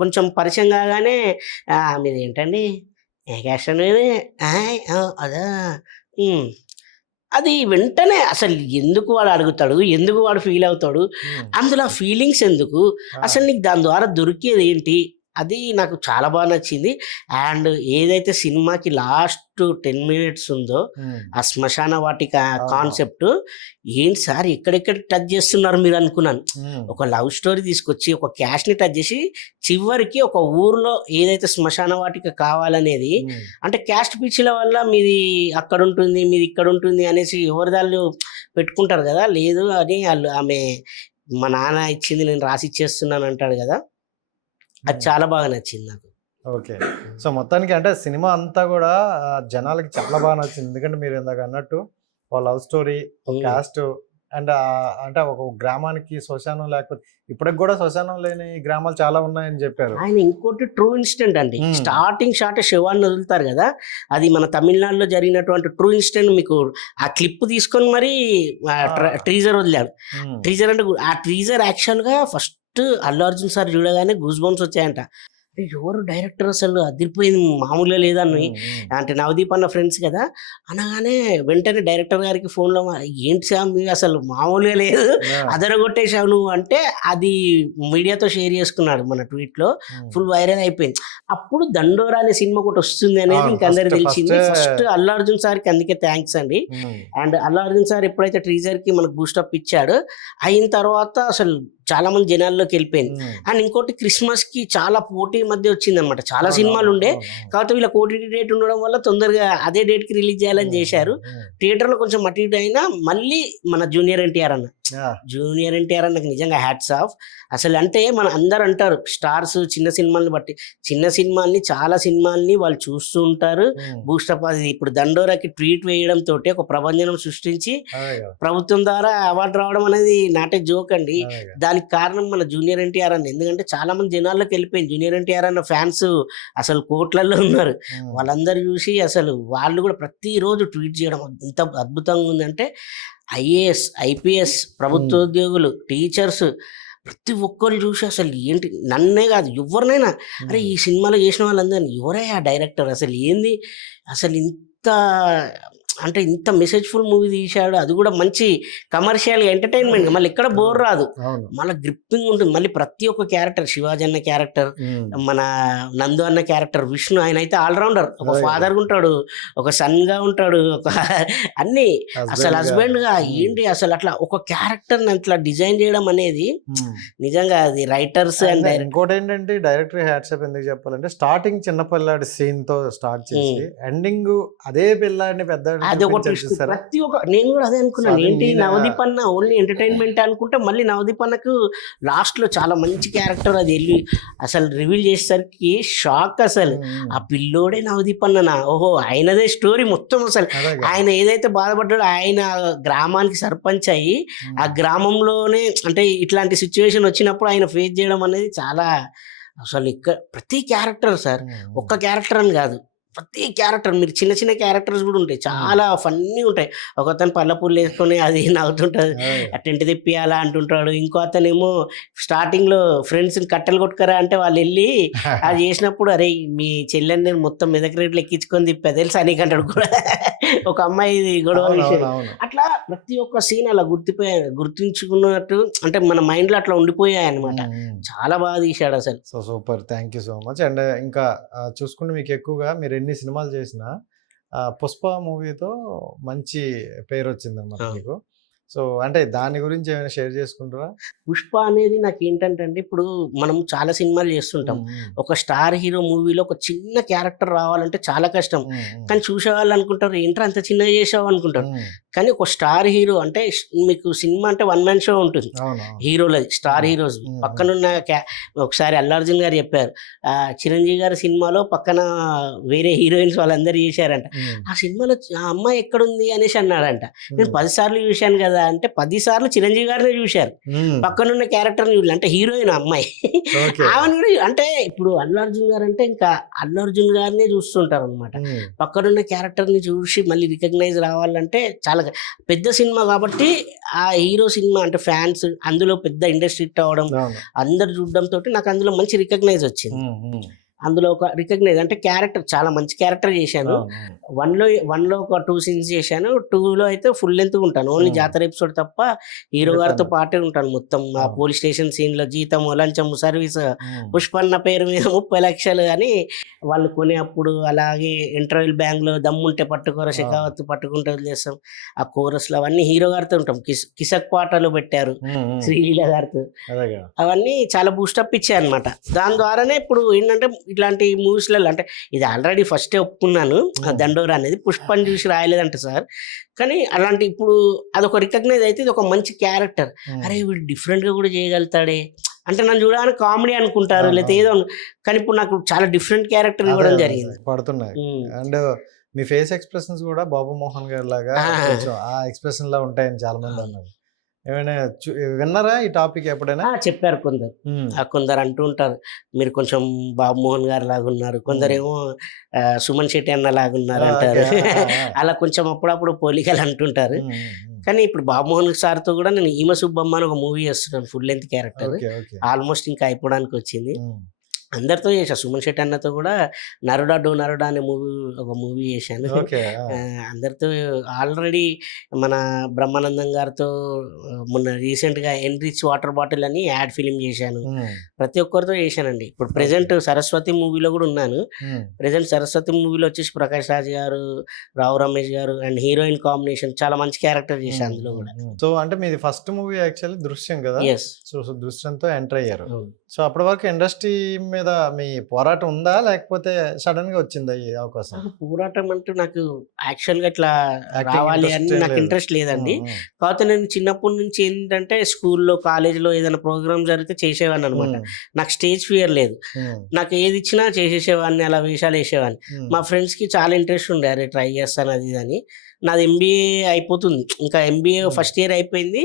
కొంచెం పరిచయం కాగానే మీది ఏంటండి ఏ క్యాస్ట్ అనేది అదా, అది వెంటనే అసలు ఎందుకు వాడు అడుగుతాడు, ఎందుకు వాడు ఫీల్ అవుతాడు, అందులో ఫీలింగ్స్ ఎందుకు, అసలు నీకు దాని ద్వారా దొరికేది ఏంటి, అది నాకు చాలా బాగా నచ్చింది. అండ్ ఏదైతే సినిమాకి లాస్ట్ 10 minutes ఉందో ఆ శ్మశాన వాటిక కాన్సెప్ట్, ఏంటి సార్ ఎక్కడెక్కడ టచ్ చేస్తున్నారు మీరు అనుకున్నాను. ఒక లవ్ స్టోరీ తీసుకొచ్చి ఒక క్యాష్ని టచ్ చేసి చివరికి ఒక ఊర్లో ఏదైతే శ్మశాన వాటిక కావాలనేది, అంటే క్యాస్ట్ పిచ్చిల వల్ల మీది అక్కడ ఉంటుంది మీది ఇక్కడ ఉంటుంది అనేసి ఎవరిదాళ్ళు పెట్టుకుంటారు కదా, లేదు అని వాళ్ళు ఆమె మా నాన్న ఇచ్చింది నేను రాసి ఇచ్చేస్తున్నాను అంటాడు కదా, అది చాలా బాగా నచ్చింది నాకు. ఓకే, సో మొత్తానికి అంటే సినిమా అంతా కూడా జనాలకి చాలా బాగా నచ్చింది. ఎందుకంటే మీరు ఇందాక అన్నట్టు ఒక లవ్ స్టోరీ, ఒక క్యాస్ట్, అండ్ అంటే ఒక గ్రామానికి శ్మశానం లేకపోతే ఇప్పటికి కూడా శ్మశానం లేని గ్రామాలు చాలా ఉన్నాయని చెప్పారు. ఆయన ఇంకోటి ట్రూ ఇన్సిడెంట్ అండి, స్టార్టింగ్ షాట్ శవాన్ని వదులుతారు కదా, అది మన తమిళనాడులో జరిగినటువంటి ట్రూ ఇన్సిడెంట్. మీకు ఆ క్లిప్ తీసుకొని మరి ట్రీజర్ వదిలాడు. ట్రీజర్ అంటే ఆ ట్రీజర్ యాక్చువల్గా ఫస్ట్ అల్లు అర్జున్ సార్ చూడగానే గూస్ బంప్స్ వచ్చాయంట. ఎవరు డైరెక్టర్ అసలు అదిరిపోయింది, మామూలుగా లేదని. అంటే నవదీప్ అన్న ఫ్రెండ్స్ కదా, అనగానే వెంటనే డైరెక్టర్ గారికి ఫోన్లో ఏంటి సార్ మీరు అసలు మామూలుగా లేదు, అదరగొట్టేసావు నువ్వు అంటే, అది మీడియాతో షేర్ చేసుకున్నాడు మన ట్వీట్లో, ఫుల్ వైరల్ అయిపోయింది. అప్పుడు దండోరా అనే సినిమా ఒకటి వస్తుంది అనేది ఇంక అందరికి తెలిసింది. ఫస్ట్ అల్లు అర్జున్ సార్కి అందుకే థ్యాంక్స్ అండి. అండ్ అల్లు అర్జున్ సార్ ఎప్పుడైతే ట్రీజర్కి మనకు బూస్టప్ ఇచ్చాడు, అయిన తర్వాత అసలు చాలా మంది జనాల్లోకి వెళ్ళిపోయింది. అండ్ ఇంకోటి క్రిస్మస్కి చాలా పోటీ మధ్య వచ్చింది అనమాట, చాలా సినిమాలు ఉండే, కాకపోతే వీళ్ళకి ఓటీటీ డేట్ ఉండడం వల్ల తొందరగా అదే డేట్కి రిలీజ్ చేయాలని చేశారు. థియేటర్లో కొంచెం అటు ఇటు అయినా మళ్ళీ మన జూనియర్ ఎన్టీఆర్ అన్నకు నిజంగా హ్యాట్స్ ఆఫ్. అసలు అంటే మన అందరు అంటారు స్టార్స్ చిన్న సినిమాల్ని బట్టి, చిన్న సినిమాల్ని చాలా సినిమాల్ని వాళ్ళు చూస్తూ ఉంటారు. బూస్టప్ అది ఇప్పుడు దండోరాకి ట్వీట్ వేయడం తోటి ఒక ప్రభంజనం సృష్టించి ప్రభుత్వం ద్వారా అవార్డు రావడం అనేది నాటే జోక్ అండి. దానికి కారణం మన జూనియర్ ఎన్టీఆర్ అన్న. ఎందుకంటే చాలా మంది జనాల్లోకి వెళ్ళిపోయింది జూనియర్ ఎన్టీఆర్ అన్న ఫ్యాన్స్ అసలు కోట్లలో ఉన్నారు. వాళ్ళందరూ చూసి అసలు వాళ్ళు కూడా ప్రతిరోజు ట్వీట్ చేయడం ఎంత అద్భుతంగా ఉందంటే, ఐఏఎస్ ఐపీఎస్ ప్రభుత్వోద్యోగులు టీచర్స్ ప్రతి ఒక్కరు చూసి అసలు ఏంటి, నన్నే కాదు ఎవరినైనా, అరే ఈ సినిమాలో చేసిన వాళ్ళందరినీ ఎవరే ఆ డైరెక్టర్, అసలు ఏంది అసలు ఇంత అంటే ఇంత మెసేజ్ఫుల్ మూవీ తీశాడు, అది కూడా మంచి కమర్షియల్ ఎంటర్టైన్మెంట్, మళ్ళీ ఎక్కడ బోర్ రాదు, మళ్ళీ గ్రిప్పింగ్ ఉంటుంది. మళ్ళీ ప్రతి ఒక్క క్యారెక్టర్, శివాజీ అన్న క్యారెక్టర్, మన నందు అన్న క్యారెక్టర్, విష్ణు ఆయన అయితే ఆల్రౌండర్, ఒక ఫాదర్గా ఉంటాడు, ఒక సన్గా ఉంటాడు, ఒక అన్ని అసలు హస్బెండ్గా ఏంటి, అసలు అట్లా ఒక క్యారెక్టర్ని అట్లా డిజైన్ చేయడం అనేది నిజంగా అది రైటర్స్ అండ్ ఇంకోటి ఏంటంటే డైరెక్టర్ హ్యాట్సాప్ ఎందుకు చెప్పాలంటే, స్టార్టింగ్ చిన్న పిల్లాడి సీన్ తో స్టార్ట్ చేసి ఎండింగ్ అదే పిల్లాడిని పెద్ద, అది ఒక ప్రతి ఒక్క, నేను కూడా అదే అనుకున్నాను, ఏంటి నవదీప్ అన్న ఓన్లీ ఎంటర్టైన్మెంట్ అనుకుంటే, మళ్ళీ నవదీప్ అన్నకు లాస్ట్ లో చాలా మంచి క్యారెక్టర్ అది వెళ్ళి అసలు రివీల్ చేసేసరికి షాక్. అసలు ఆ పిల్లోడే నవదీప్ అన్ననా, ఓహో ఆయనదే స్టోరీ మొత్తం. అసలు ఆయన ఏదైతే బాధపడ్డాడో, ఆయన గ్రామానికి సర్పంచ్ అయ్యి ఆ గ్రామంలోనే అంటే ఇట్లాంటి సిచ్యువేషన్ వచ్చినప్పుడు ఆయన ఫేస్ చేయడం అనేది చాలా, అసలు ఇక్కడ ప్రతి క్యారెక్టర్ సార్, ఒక్క క్యారెక్టర్ అని కాదు, ప్రతి క్యారెక్టర్, మీరు చిన్న చిన్న క్యారెక్టర్స్ కూడా ఉంటాయి, చాలా ఫన్నీ ఉంటాయి. ఒక అతను పళ్ళపూలు వేసుకొని అది నవ్వుతుంటుంది, టెంట్ తెప్పియాలా అంటుంటాడు, ఇంకో అతనేమో స్టార్టింగ్లో ఫ్రెండ్స్ని కట్టెలు కొట్టుకరా అంటే వాళ్ళు వెళ్ళి అది చేసినప్పుడు, అరే మీ చెల్లెని నేను మొత్తం మెదక్ రేట్లు ఎక్కించుకొని తిప్పా తెలుసా నీకు అంటాడు కూడా, ఒక అమ్మాయి గొడవ విషయం. అట్లా ప్రతి ఒక్క సీన్ అలా గుర్తుంచుకున్నట్టు, అంటే మన మైండ్లో అట్లా ఉండిపోయాయి అనమాట. చాలా బాగా తీశాడు అసలు. So super, thank you so much. And ఇంకా చూసుకుంటే మీకు ఎక్కువగా మీరు ఎన్ని సినిమాలు చేసినా పుష్ప మూవీతో మంచి పేరు వచ్చింది అన్నమాట మీకు. సో అంటే దాని గురించి ఏమైనా షేర్ చేసుకుంటారా? పుష్ప అనేది నాకు ఏంటంటే, ఇప్పుడు మనం చాలా సినిమాలు చేస్తుంటాం, ఒక స్టార్ హీరో మూవీలో ఒక చిన్న క్యారెక్టర్ రావాలంటే చాలా కష్టం, కానీ చూసేవాళ్ళు అనుకుంటారు ఏంట్రా అంత చిన్నగా చేసావు అనుకుంటారు. కానీ ఒక స్టార్ హీరో అంటే మీకు సినిమా అంటే వన్ మ్యాన్ షో ఉంటుంది అవును హీరోలది, స్టార్ హీరోస్. పక్కనున్న ఒకసారి అల్లు అర్జున్ గారు చెప్పారు, చిరంజీవి గారి సినిమాలో పక్కన వేరే హీరోయిన్స్ వాళ్ళందరూ చేశారంట, ఆ సినిమాలో ఆ అమ్మాయి ఎక్కడుంది అనేసి అన్నాడంట. నేను 10 సార్లు చూశాను కదా అంటే 10 సార్లు చిరంజీవి గారినే చూశారు, పక్కనున్న క్యారెక్టర్ని చూడలే. అంటే హీరోయిన్ అమ్మాయి ఆమెను కూడా అంటే ఇప్పుడు అల్లు అర్జున్ గారు అంటే ఇంకా అల్లు అర్జున్ గారినే చూస్తుంటారు అనమాట. పక్కనున్న క్యారెక్టర్ని చూసి మళ్ళీ రికగ్నైజ్ రావాలంటే చాలా పెద్ద సినిమా కాబట్టి ఆ హీరో సినిమా అంటే ఫ్యాన్స్ అందులో పెద్ద ఇండస్ట్రీ హిట్ అవ్వడం అందరు చూడడంతో నాకు అందులో మంచి రికగ్నైజ్ వచ్చింది. అందులో ఒక రికగ్నైజ్ అంటే క్యారెక్టర్ చాలా మంచి క్యారెక్టర్ చేశాను. వన్లో ఒక 2 సీన్స్ చేశాను, 2లో అయితే ఫుల్ లెంత్ ఉంటాను, ఓన్లీ జాతర ఎపిసోడ్ తప్ప హీరో గారితో పాటే ఉంటాను మొత్తం. ఆ పోలీస్ స్టేషన్ సీన్లో జీతం లంచం సర్వీస్ పుష్పన్న పేరు మీద 30 లక్షలు అని వాళ్ళు కొనేప్పుడు, అలాగే ఇంటర్వెల్ బ్యాంక్లో దమ్ముంటే పట్టుకోర శకావత్ పట్టుకుంటే వదిలేస్తాం, ఆ కోరస్లో అవన్నీ హీరో గారితో ఉంటాం. కిసక్ పాటలు పెట్టారు శ్రీలీల గారితో, అవన్నీ చాలా బూస్టప్ ఇచ్చాయి అనమాట. దాని ద్వారానే ఇప్పుడు ఏంటంటే ఇట్లాంటి మూవీస్లలో అంటే ఇది ఆల్రెడీ ఫస్టే ఒప్పుకున్నాను దండోరా అనేది, పుష్పని చూసి రాయలేదంట సార్, కానీ అలాంటి ఇప్పుడు అదొక రికగ్నైజ్ అయితే ఇది ఒక మంచి క్యారెక్టర్, అరే వీడు డిఫరెంట్గా కూడా చేయగలుగుతాడే అంటే నన్ను చూడడానికి కామెడీ అనుకుంటారు లేకపోతే ఏదో, కానీ ఇప్పుడు నాకు చాలా డిఫరెంట్ క్యారెక్టర్ ఇవ్వడం జరిగింది. పడుతున్నాయి. అండ్ మీ ఫేస్ ఎక్స్ప్రెషన్స్ కూడా బాబు మోహన్ గారి లాగా ఆ ఎక్స్ప్రెషన్ లా ఉంటాయని చాలా మంది అన్నారు. ఏమైనా విన్నారా ఈ టాపిక్ ఎప్పుడైనా? చెప్పారు కొందరు, కొందరు అంటూ ఉంటారు మీరు కొంచెం బాబు మోహన్ గారు లాగా ఉన్నారు, కొందరేమో సుమన్ శెట్టి అన్న లాగా ఉన్నారు అంటారు. అలా కొంచెం అప్పుడప్పుడు పోలికలు అంటుంటారు. కానీ ఇప్పుడు బాబు మోహన్ సార్తో కూడా నేను ఈమ సుబ్బమ్మ అని ఒక మూవీ చేస్తున్నాను, ఫుల్ లెంత్ క్యారెక్టర్, ఆల్మోస్ట్ ఇంకా అయిపోవడానికి వచ్చింది. అందరితో చేశాను, సుమన్ శెట్టి అన్నతో కూడా నరుడా డో నరుడా అనే ఒక మూవీ చేశాను. అందరితో ఆల్రెడీ మన బ్రహ్మానందం గారితో మొన్న రీసెంట్గా ఎన్రిచ్ వాటర్ బాటిల్ అని యాడ్ ఫిలిం చేశాను, ప్రతి ఒక్కరితో చేశానండి. ఇప్పుడు ప్రెజెంట్ సరస్వతి మూవీలో కూడా ఉన్నాను. ప్రెజెంట్ సరస్వతి మూవీలో వచ్చేసి ప్రకాష్ రాజ్ గారు, రావు రమేష్ గారు అండ్ హీరోయిన్ కాంబినేషన్ చాలా మంచి క్యారెక్టర్ చేశాను అందులో కూడా. సో అంటే మీది ఫస్ట్ మూవీ యాక్చువల్లీ దృశ్యం కదా? సో దృశ్యంతో ఎంటర్ అయ్యారు. సో అప్పటి వరకు ఇండస్ట్రీ మీద మీ పోరాటం ఉందా లేకపోతే సడన్ గా వచ్చిందా ఈ అవకాశం? పోరాటం అంటూ నాకు యాక్చువల్ గా ఇట్లా రావాలి అని నాకు ఇంట్రెస్ట్ లేదండి. కాకపోతే నేను చిన్నప్పటి నుంచి ఏంటంటే స్కూల్లో కాలేజీలో ఏదైనా ప్రోగ్రామ్ జరిగితే చేసేవాడిని అనమాట. నాకు స్టేజ్ ఫియర్ లేదు, నాకు ఏది ఇచ్చినా చేసేసేవాడిని, అలా వేషాలు వేసేవాడిని. మా ఫ్రెండ్స్ కి చాలా ఇంట్రెస్ట్ ఉండే, అరే ట్రై చేస్తాను అది ఇది అని. నాది ఎంబీఏ అయిపోతుంది, ఇంకా ఎంబీఏ ఫస్ట్ ఇయర్ అయిపోయింది,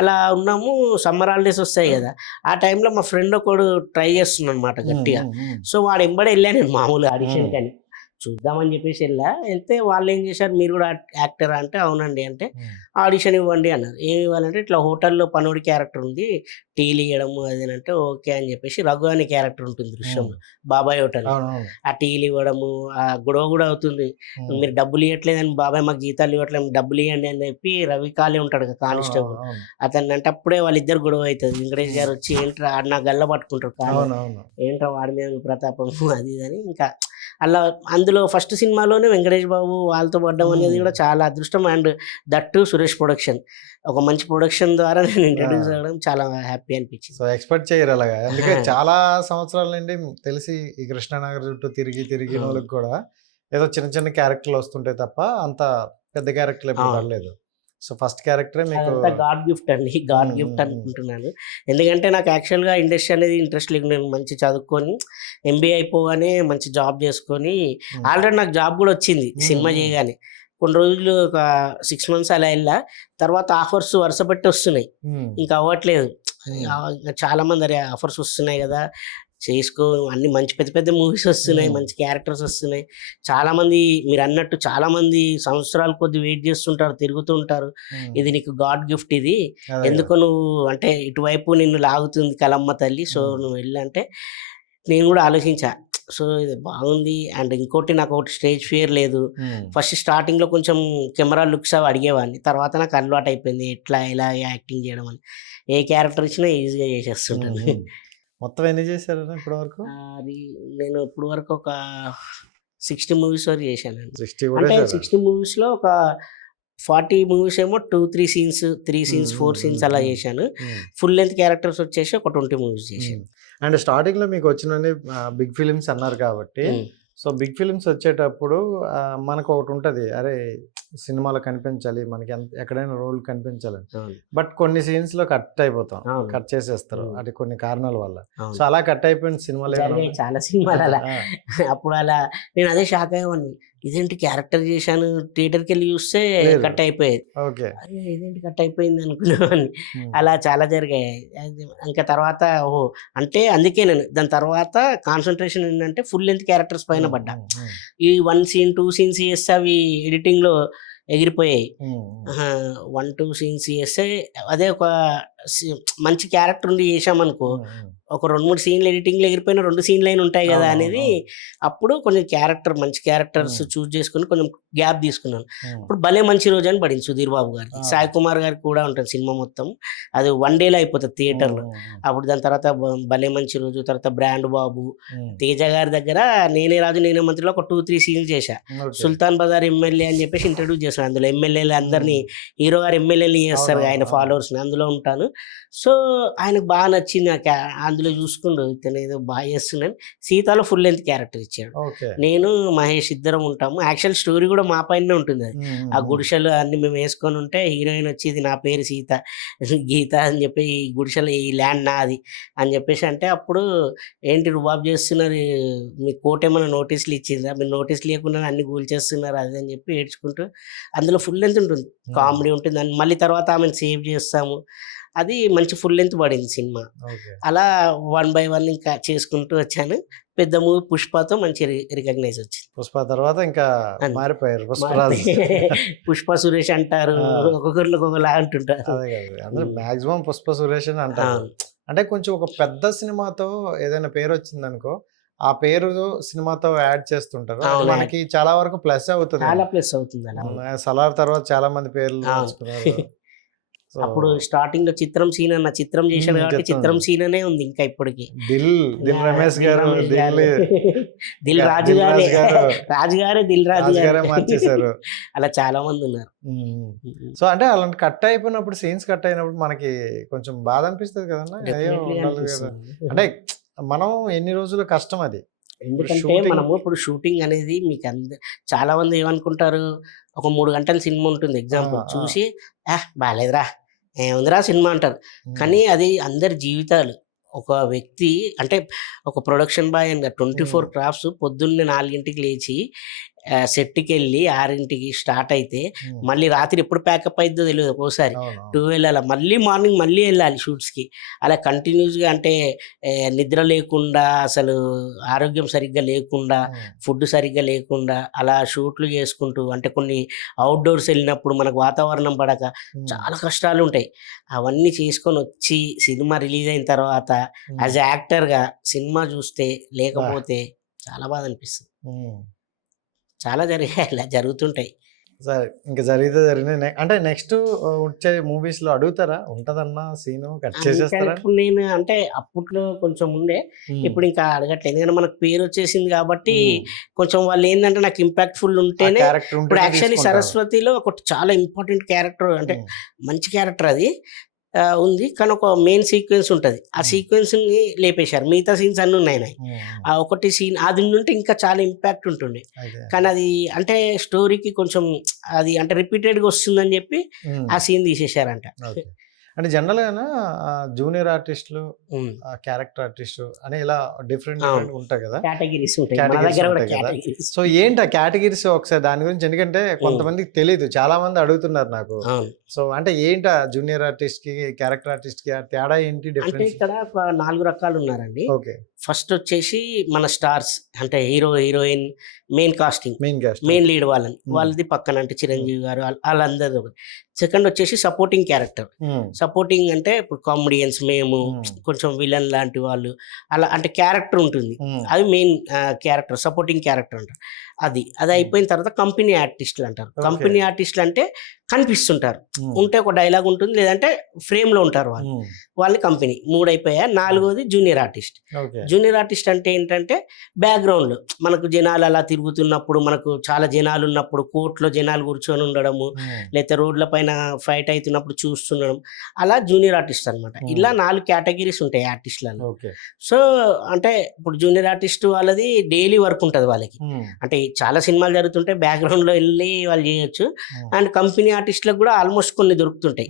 అలా ఉన్నాము. సమ్మర్ హాలిడేస్ వస్తాయి కదా, ఆ టైంలో మా ఫ్రెండ్ ఒకడు ట్రై చేస్తున్నాడు అనమాట గట్టిగా. సో వాడు ఎంబడే వెళ్ళాను నేను మామూలుగా ఆడిషన్ కానీ చూద్దామని చెప్పేసి వెళ్తే వాళ్ళు ఏం చేశారు, మీరు కూడా యాక్టర్ అంటే అవునండి అంటే ఆడిషన్ ఇవ్వండి అన్నారు. ఏమి ఇవ్వాలంటే ఇట్లా హోటల్లో పనుడి క్యారెక్టర్ ఉంది, టీలు ఇవ్వడము అదేనంటే ఓకే అని చెప్పేసి రఘు అనే క్యారెక్టర్ ఉంటుంది దృశ్యంలో బాబాయ్ హోటల్, ఆ టీలు ఇవ్వడము ఆ గొడవ కూడా అవుతుంది, మీరు డబ్బులు ఇవ్వట్లేదని బాబాయ్ మాకు జీతాలు ఇవ్వట్లేదు డబ్బులు ఇవ్వండి అని చెప్పి రవి కాళీ ఉంటాడు కదా కానిస్టేబుల్, అతన్ని అంటే అప్పుడే వాళ్ళిద్దరు గొడవ అవుతుంది. వెంకటేష్ గారు వచ్చి ఏంట్రా ఆడు నా గల్ల పట్టుకుంటారు, ఏంట్రా వాడి మీద ప్రతాపం అది ఇదని. ఇంకా అలా అందులో ఫస్ట్ సినిమాలోనే వెంకటేష్ బాబు వాళ్ళతో పడ్డం అనేది కూడా చాలా అదృష్టం. అండ్ దట్టు సురేష్ ప్రొడక్షన్, ఒక మంచి ప్రొడక్షన్ ద్వారా నేను ఇంట్రడ్యూస్ అవ్వడం చాలా హ్యాపీ అనిపించింది. సో ఎక్స్పెక్ట్ చేయరు అలాగా, అందుకే చాలా సంవత్సరాల నుండి తెలిసి ఈ కృష్ణానగర్ చుట్టూ తిరిగిన వాళ్ళకి కూడా ఏదో చిన్న చిన్న క్యారెక్టర్లు వస్తుంటాయి తప్ప అంత పెద్ద క్యారెక్టర్లు ఎప్పుడు పడలేదు. సో ఫస్ట్ క్యారెక్టరే మీకు గాడ్ గిఫ్ట్ అండి, గాడ్ గిఫ్ట్ అనుకుంటున్నాను. ఎందుకంటే నాకు యాక్చువల్గా ఇండస్ట్రీ అనేది ఇంట్రెస్ట్ లేదు, నేను మంచి చదువుకొని ఎంబీఏ అయిపోగానే మంచి జాబ్ చేసుకొని ఆల్రెడీ నాకు జాబ్ కూడా వచ్చింది సినిమా చేయగానే. కొన్ని రోజులు ఒక 6 months అలా వెళ్ళా, తర్వాత ఆఫర్స్ వరుస పెట్టి వస్తున్నాయి, ఇంకా అవ్వట్లేదు. చాలా మంది అరే ఆఫర్స్ వస్తున్నాయి కదా చేసుకో, అన్ని మంచి పెద్ద పెద్ద మూవీస్ వస్తున్నాయి, మంచి క్యారెక్టర్స్ వస్తున్నాయి. చాలామంది మీరు అన్నట్టు చాలామంది సంవత్సరాల కొద్ది వెయిట్ చేస్తుంటారు, తిరుగుతూ ఉంటారు. ఇది నీకు గాడ్ గిఫ్ట్, ఇది ఎందుకు నువ్వు అంటే ఇటువైపు నిన్ను లాగుతుంది కలమ్మ తల్లి, సో నువ్వు వెళ్ళంటే నేను కూడా ఆలోచించా. సో ఇది బాగుంది. అండ్ ఇంకోటి నాకు ఒకటి స్టేజ్ ఫియర్ లేదు. ఫస్ట్ స్టార్టింగ్లో కొంచెం కెమెరా లుక్స్ అవి అడిగేవాడిని, తర్వాత నాకు అలవాటు అయిపోయింది ఎట్లా ఎలా యాక్టింగ్ చేయడం అని. ఏ క్యారెక్టర్ ఇచ్చినా ఈజీగా చేసేస్తుంటాను. మొత్తం ఎన్ని చేశారు ఇప్పటి వరకు? నేను ఇప్పుడు వరకు ఒక 60 movies వరకు చేశానండి. అంటే 60 moviesలో ఒక 40 movies ఏమో 2-3 scenes 3 scenes 4 scenes అలా చేశాను. ఫుల్ లెంత్ క్యారెక్టర్స్ వచ్చేసి ఒక 20 movies చేశాను. అండ్ స్టార్టింగ్లో మీకు వచ్చినన్ని బిగ్ ఫిలిమ్స్ అన్నారు కాబట్టి, సో బిగ్ ఫిలిమ్స్ వచ్చేటప్పుడు మనకు ఒకటి ఉంటుంది, అరే సినిమాలో కనిపించాలి, మనకి ఎక్కడైనా రోల్ కనిపించాలని. అవును. బట్ కొన్ని సీన్స్ లో కట్ అయిపోతాం, అవును. కట్ చేసేస్తారు, ఉమ్. అది కొన్ని కారణాల వల్ల. అవును. సో అలా కట్ అయిపోయిన సినిమాలు ఏమైనా జరిగాయి ఉన్నాయా? చాలా సినిమాలు అలా. ఆ, అప్పుడు అలా నేను అదే షాక్ అయ్యేవాడిని. ఇదేంటి క్యారెక్టర్ చేశాను, థియేటర్కి వెళ్ళి చూస్తే లేదు. కట్ అయిపోయేది. ఓకే. అరే ఇదేంటి కట్ అయిపోయింది అనుకునేవాడిని. ఉమ్. అలా చాలా జరిగాయి. ఇంకా తర్వాత ఓహో అంటే అందుకే నేను దాని తర్వాత కాన్సన్ట్రేషన్ ఏంటంటే ఫుల్ లెంత్ క్యారెక్టర్స్ పైన పడ్డా. ఉమ్, ఉమ్, ఈ 1 సీన్ 2 సీన్స్ చేస్తే అవి ఎడిటింగ్లో ఎగిరిపోయాయి. ఉమ్, ఉమ్, 1 2 సీన్స్ చేస్తే అదే ఒక మంచి క్యారెక్టర్ ఉండి చేసామనుకో, ఉమ్, ఉమ్. ఒక 2 3 సీన్లు ఎడిటింగ్లో ఎగిరిపోయిన 2 సీన్లు అయినా ఉంటాయి కదా అవును, అనేది. అవును, అప్పుడు కొంచెం మంచి క్యారెక్టర్స్ ఉమ్. చూస్ చేసుకుని కొంచెం గ్యాప్ తీసుకున్నాను. ఉమ్. ఇప్పుడు భలే మంచి రోజు అని పడింది సుధీర్ బాబు గారికి. ఆ. సాయి కుమార్ గారికి కూడా ఉంటుంది సినిమా మొత్తం. అది 1 డేలో అయిపోతుంది థియేటర్లో. ఉమ్, ఉమ్, అప్పుడు దాని తర్వాత భలే మంచి రోజు, తర్వాత బ్రాండ్ బాబు, ఉమ్. తేజ గారి దగ్గర నేనే రాజు నేనే మంత్రిలో ఒక 2 3 సీన్స్ చేశా. ఓకే. సుల్తాన్ బజార్ ఎమ్మెల్యే అని చెప్పేసి ఇంట్రడ్యూస్ చేస్తాను. అందులో ఎమ్మెల్యేలు అందరినీ హీరో గారు ఎమ్మెల్యేలు చేస్తారు అవును, ఆయన అవును. ఫాలోవర్స్ని, అందులో ఉంటాను. సో ఆయనకు బాగా నచ్చింది అందులో చూసుకుంటూ ఇతను ఏదో బాగా చేస్తున్నాను. సీతాలో ఫుల్ లెంత్ క్యారెక్టర్ ఇచ్చాడు. ఓకే. నేను మహేష్ ఇద్దరం ఉంటాము. యాక్చువల్ స్టోరీ కూడా మా పైనే ఉంటుంది అది. ఉమ్, ఉమ్, ఆ ఉమ్. గుడిసెలు అన్ని మేము వేసుకొని ఉంటే హీరోయిన్ వచ్చి ఇది నా పేరు సీత గీత అని చెప్పి ఈ గుడిసెలు ఈ ల్యాండ్ నాది అని చెప్పేసి అంటే, అప్పుడు ఏంటి రుబాబ్ చేస్తున్నారు, మీ కోర్టు ఏమైనా నోటీసులు ఇచ్చిందా, మీరు నోటీసులు ఇవ్వకుండా అన్ని గూల్ చేస్తున్నారు అది అని చెప్పి ఏడ్చుకుంటూ. అందులో ఫుల్ లెంత్ ఉంటుంది, కామెడీ ఉంటుంది. అని మళ్ళీ తర్వాత ఆమెను సేవ్ చేస్తాము. అది మంచి ఫుల్ లెంత్ పడింది సినిమా. ఓకే. అలా 1 by 1 ఇంకా చేసుకుంటూ వచ్చాను. పెద్ద మూవీ పుష్పతో మంచి రికగ్నైజ్ వచ్చింది. పుష్ప తర్వాత ఇంకా అంతే. మారిపోయారు పుష్పరాజ్. పుష్ప సురేష్ అంటారు, ఆ. ఒక్కొక్కరిలో ఒక్కొక్కలా అంటుంటారు. అదే కదా, అందరూ మాక్సిమం పుష్ప సురేష్ అని అంటారు. అవును. అంటే కొంచెం ఒక పెద్ద సినిమాతో ఏదైనా పేరు వచ్చింది అనుకో, ఆ పేరు సినిమాతో యాడ్ చేస్తుంటారు, అది అవును. మనకి చాలా వరకు ప్లస్ అవుతుంది. చాలా ప్లస్ అవుతుంది అలా. సలార్ తర్వాత చాలా మంది పేర్లు అవును. మార్చుకున్నారు. సో అప్పుడు స్టార్టింగ్ లో చిత్రం సీన్ అన్న చిత్రం చేశాడు కాబట్టి చిత్రం. చిత్రం సీన్ అనే ఉంది ఇంకా ఇప్పటికి. దిల్ రమేష్ గారు, రమేష్ దిల్ గారు. దిల్ రాజు దిల్ గారే, రాజు గారు, రాజు గారే దిల్ రాజు రాజు గారే గారే మార్చేశారు. అలా చాలా మంది ఉన్నారు. సో అంటే అలాంటి కట్ అయిపోయినప్పుడు, సీన్స్ కట్ అయినప్పుడు మనకి కొంచెం బాధ అనిపిస్తుంది కదన్నా, అయ్యో Definitely ఉండాలి కదా. అనిపిస్తుంది. అంటే మనం ఎన్ని రోజులు కష్టం అది. ఎందుకంటే shooting- మనము ఇప్పుడు షూటింగ్ అనేది మీకు చాలా మంది ఏమనుకుంటారు, ఒక 3 గంటల సినిమా ఉంటుంది ఎగ్జాంపుల్, ఆ. చూసి బాగాలేదురా ఏముందిరా సినిమా అంటారు. కానీ అది అందరి జీవితాలు. ఒక వ్యక్తి అంటే ఒక ప్రొడక్షన్ బాయ్ అని 24 క్రాఫ్ట్స్ పొద్దున్నే 4ంటికి లేచి సెట్కి వెళ్ళి 6ంటికి స్టార్ట్ అయితే మళ్ళీ రాత్రి ఎప్పుడు ప్యాకప్ అయిద్దో తెలియదు. ఒక్కోసారి 12 అలా మళ్ళీ మార్నింగ్ మళ్ళీ వెళ్ళాలి షూట్స్కి. అలా కంటిన్యూస్గా అంటే నిద్ర లేకుండా, అసలు ఆరోగ్యం సరిగ్గా లేకుండా, ఫుడ్ సరిగ్గా లేకుండా అలా షూట్లు చేసుకుంటూ, అంటే కొన్ని అవుట్డోర్స్ వెళ్ళినప్పుడు మనకు వాతావరణం పడక చాలా కష్టాలు ఉంటాయి. అవన్నీ చేసుకొని వచ్చి సినిమా రిలీజ్ అయిన తర్వాత యాజ్ యాక్టర్గా సినిమా చూస్తే లేకపోతే చాలా బాధ అనిపిస్తుంది. చాలా జరిగాయి, ఇలా జరుగుతుంటాయి. సరే, ఇంకా జరిగినాయి అంటే నెక్స్ట్ వచ్చే మూవీస్ లో అడుగుతారా, ఉంటదన్నా సీను కట్ చేసేస్తారా? ఇప్పుడు నేను అంటే అప్పట్లో కొంచెం ఉండే, ఇప్పుడు ఇంకా అడగట్లేదు. ఎందుకంటే మనకు పేరు వచ్చేసింది కాబట్టి కొంచెం వాళ్ళు ఏంటంటే నాకు ఇంపాక్ట్ఫుల్ ఉంటేనే. ఇప్పుడు యాక్చువల్లీ సరస్వతిలో ఒక చాలా ఇంపార్టెంట్ క్యారెక్టర్, అంటే మంచి క్యారెక్టర్ అది ఉంది, కానీ ఒక మెయిన్ సీక్వెన్స్ ఉంటుంది. ఆ సీక్వెన్స్ని లేపేశారు, మిగతా సీన్స్ అన్నీ ఉన్నాయి. ఆ ఒకటి సీన్ అది ఉంటే ఇంకా చాలా ఇంపాక్ట్ ఉంటుండే, కానీ అది అంటే స్టోరీకి కొంచెం అది అంటే రిపీటెడ్గా వస్తుందని చెప్పి ఆ సీన్ తీసేశారంట. అంటే జనరల్గా జూనియర్ ఆర్టిస్టులు, క్యారెక్టర్ ఆర్టిస్ట్ అని ఇలా డిఫరెంట్ ఉంటాయి కదా, కేటగిరీస్ ఉంటాయి మన దగ్గర కూడా కేటగిరీస్. సో ఏంటి ఆ కేటగిరీస్ ఒకసారి దాని గురించి, ఎందుకంటే కొంతమందికి తెలియదు, చాలా మంది అడుగుతున్నారు నాకు. సో అంటే ఏంటి జూనియర్ ఆర్టిస్ట్ కి క్యారెక్టర్ ఆర్టిస్ట్ కి తేడా ఏంటి, అంటే డిఫరెన్స్? ఇక్కడ 4 రకాలు ఉన్నారండి. ఓకే. ఫస్ట్ వచ్చేసి మన స్టార్స్, అంటే hero heroine, main casting, main lead వాళ్ళది పక్కన, అంటే చిరంజీవి గారు వాళ్ళందరూ. సెకండ్ వచ్చేసి సపోర్టింగ్ క్యారెక్టర్. సపోర్టింగ్ అంటే ఇప్పుడు కామెడియన్స్, మేము కొంచెం విలన్ లాంటి వాళ్ళు, అలా అంటే క్యారెక్టర్ ఉంటుంది, అది మెయిన్ క్యారెక్టర్, సపోర్టింగ్ క్యారెక్టర్ అంటారు. అది అయిపోయిన తర్వాత కంపెనీ ఆర్టిస్టులు అంటారు. కంపెనీ ఆర్టిస్టులు అంటే కనిపిస్తుంటారు, ఉంటే ఒక డైలాగ్ ఉంటుంది, లేదంటే ఫ్రేమ్లో ఉంటారు వాళ్ళని కంపెనీ. 3 అయిపోయాయి. 4వది జూనియర్ ఆర్టిస్ట్. జూనియర్ ఆర్టిస్ట్ అంటే ఏంటంటే బ్యాక్గ్రౌండ్లో మనకు జనాలు అలా తిరుగుతున్నప్పుడు, మనకు చాలా జనాలు ఉన్నప్పుడు, కోర్టులో జనాలు కూర్చొని ఉండడము, లేకపోతే రోడ్ల పైన ఫైట్ అవుతున్నప్పుడు చూస్తుండడం, అలా జూనియర్ ఆర్టిస్ట్ అనమాట. ఇలా 4 కేటగిరీస్ ఉంటాయి ఆర్టిస్టులలో. సో అంటే ఇప్పుడు జూనియర్ ఆర్టిస్ట్ వాళ్ళది డైలీ వర్క్ ఉంటుంది వాళ్ళకి, అంటే చాలా సినిమాలు జరుగుతుంటాయి, బ్యాక్గ్రౌండ్లో వెళ్ళి వాళ్ళు చేయొచ్చు. అండ్ కంపెనీ ఆర్టిస్టులకు కూడా ఆల్మోస్ట్ కొన్ని దొరుకుతుంటాయి.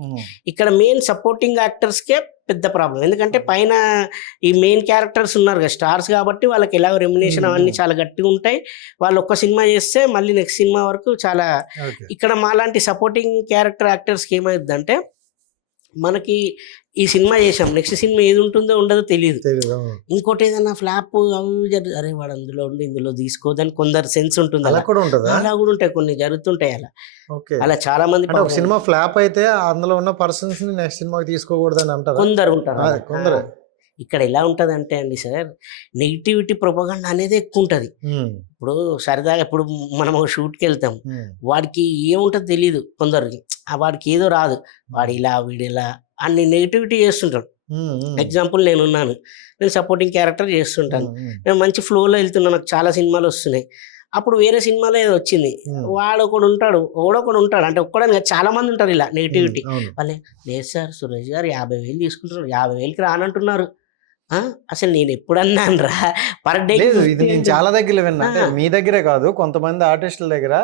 ఇక్కడ మెయిన్ సపోర్టింగ్ యాక్టర్స్కే పెద్ద ప్రాబ్లం, ఎందుకంటే పైన ఈ మెయిన్ క్యారెక్టర్స్ ఉన్నారు కదా స్టార్స్, కాబట్టి వాళ్ళకి ఎలాగో రెమ్యునేషన్ అవన్నీ చాలా గట్టిగా ఉంటాయి. వాళ్ళు ఒక్క సినిమా చేస్తే మళ్ళీ నెక్స్ట్ సినిమా వరకు చాలా. ఇక్కడ మాలాంటి సపోర్టింగ్ క్యారెక్టర్ యాక్టర్స్కి ఏమైందంటే మనకి ఈ సినిమా చేసాం, నెక్స్ట్ సినిమా ఏది ఉంటుందో ఉండదో తెలియదు. ఇంకోటి ఏదైనా ఫ్లాప్ అరే వాడు అందులో ఉండి ఇందులో తీసుకోదని కొందరు సెన్స్ ఉంటుంది, అలా కూడా ఉంటాయి, కొన్ని జరుగుతుంటాయి అలా. అలా చాలా మంది ఒక సినిమా ఫ్లాప్ అయితే అందులో ఉన్న పర్సన్స్ ని నెక్స్ట్ సినిమాకి తీసుకోకూడదని అంటారు, కొందరు ఉంటారు. ఇక్కడ ఎలా ఉంటుంది అంటే అండి సార్, నెగిటివిటీ ప్రొపగండా అనేది ఎక్కువ ఉంటుంది. ఇప్పుడు సరదాగా ఇప్పుడు మనం ఒక షూట్కి వెళ్తాం, వాడికి ఏముంటుందో తెలియదు కొందరికి, వాడికి ఏదో రాదు, వాడు ఇలా వీడు ఇలా అన్ని నెగిటివిటీ చేస్తుంటాడు. ఎగ్జాంపుల్ నేను సపోర్టింగ్ క్యారెక్టర్ చేస్తుంటాను, నేను మంచి ఫ్లోలో వెళ్తున్నాను, నాకు చాలా సినిమాలు వస్తున్నాయి. అప్పుడు వేరే సినిమాలో ఏదో వచ్చింది, వాడు ఒకడు ఉంటాడు అంటే ఒక్కడని చాలా మంది ఉంటారు ఇలా నెగిటివిటీ. వాళ్ళే లేదు సార్ సురేష్ గారు 50,000 తీసుకుంటున్నారు, 50,000కి రానంటున్నారు. అసలు నేను ఎప్పుడన్నాను రా పర్ డే. ఇది నేను చాలా దగ్గర విన్నా, మీ దగ్గరే కాదు కొంతమంది ఆర్టిస్టుల దగ్గర.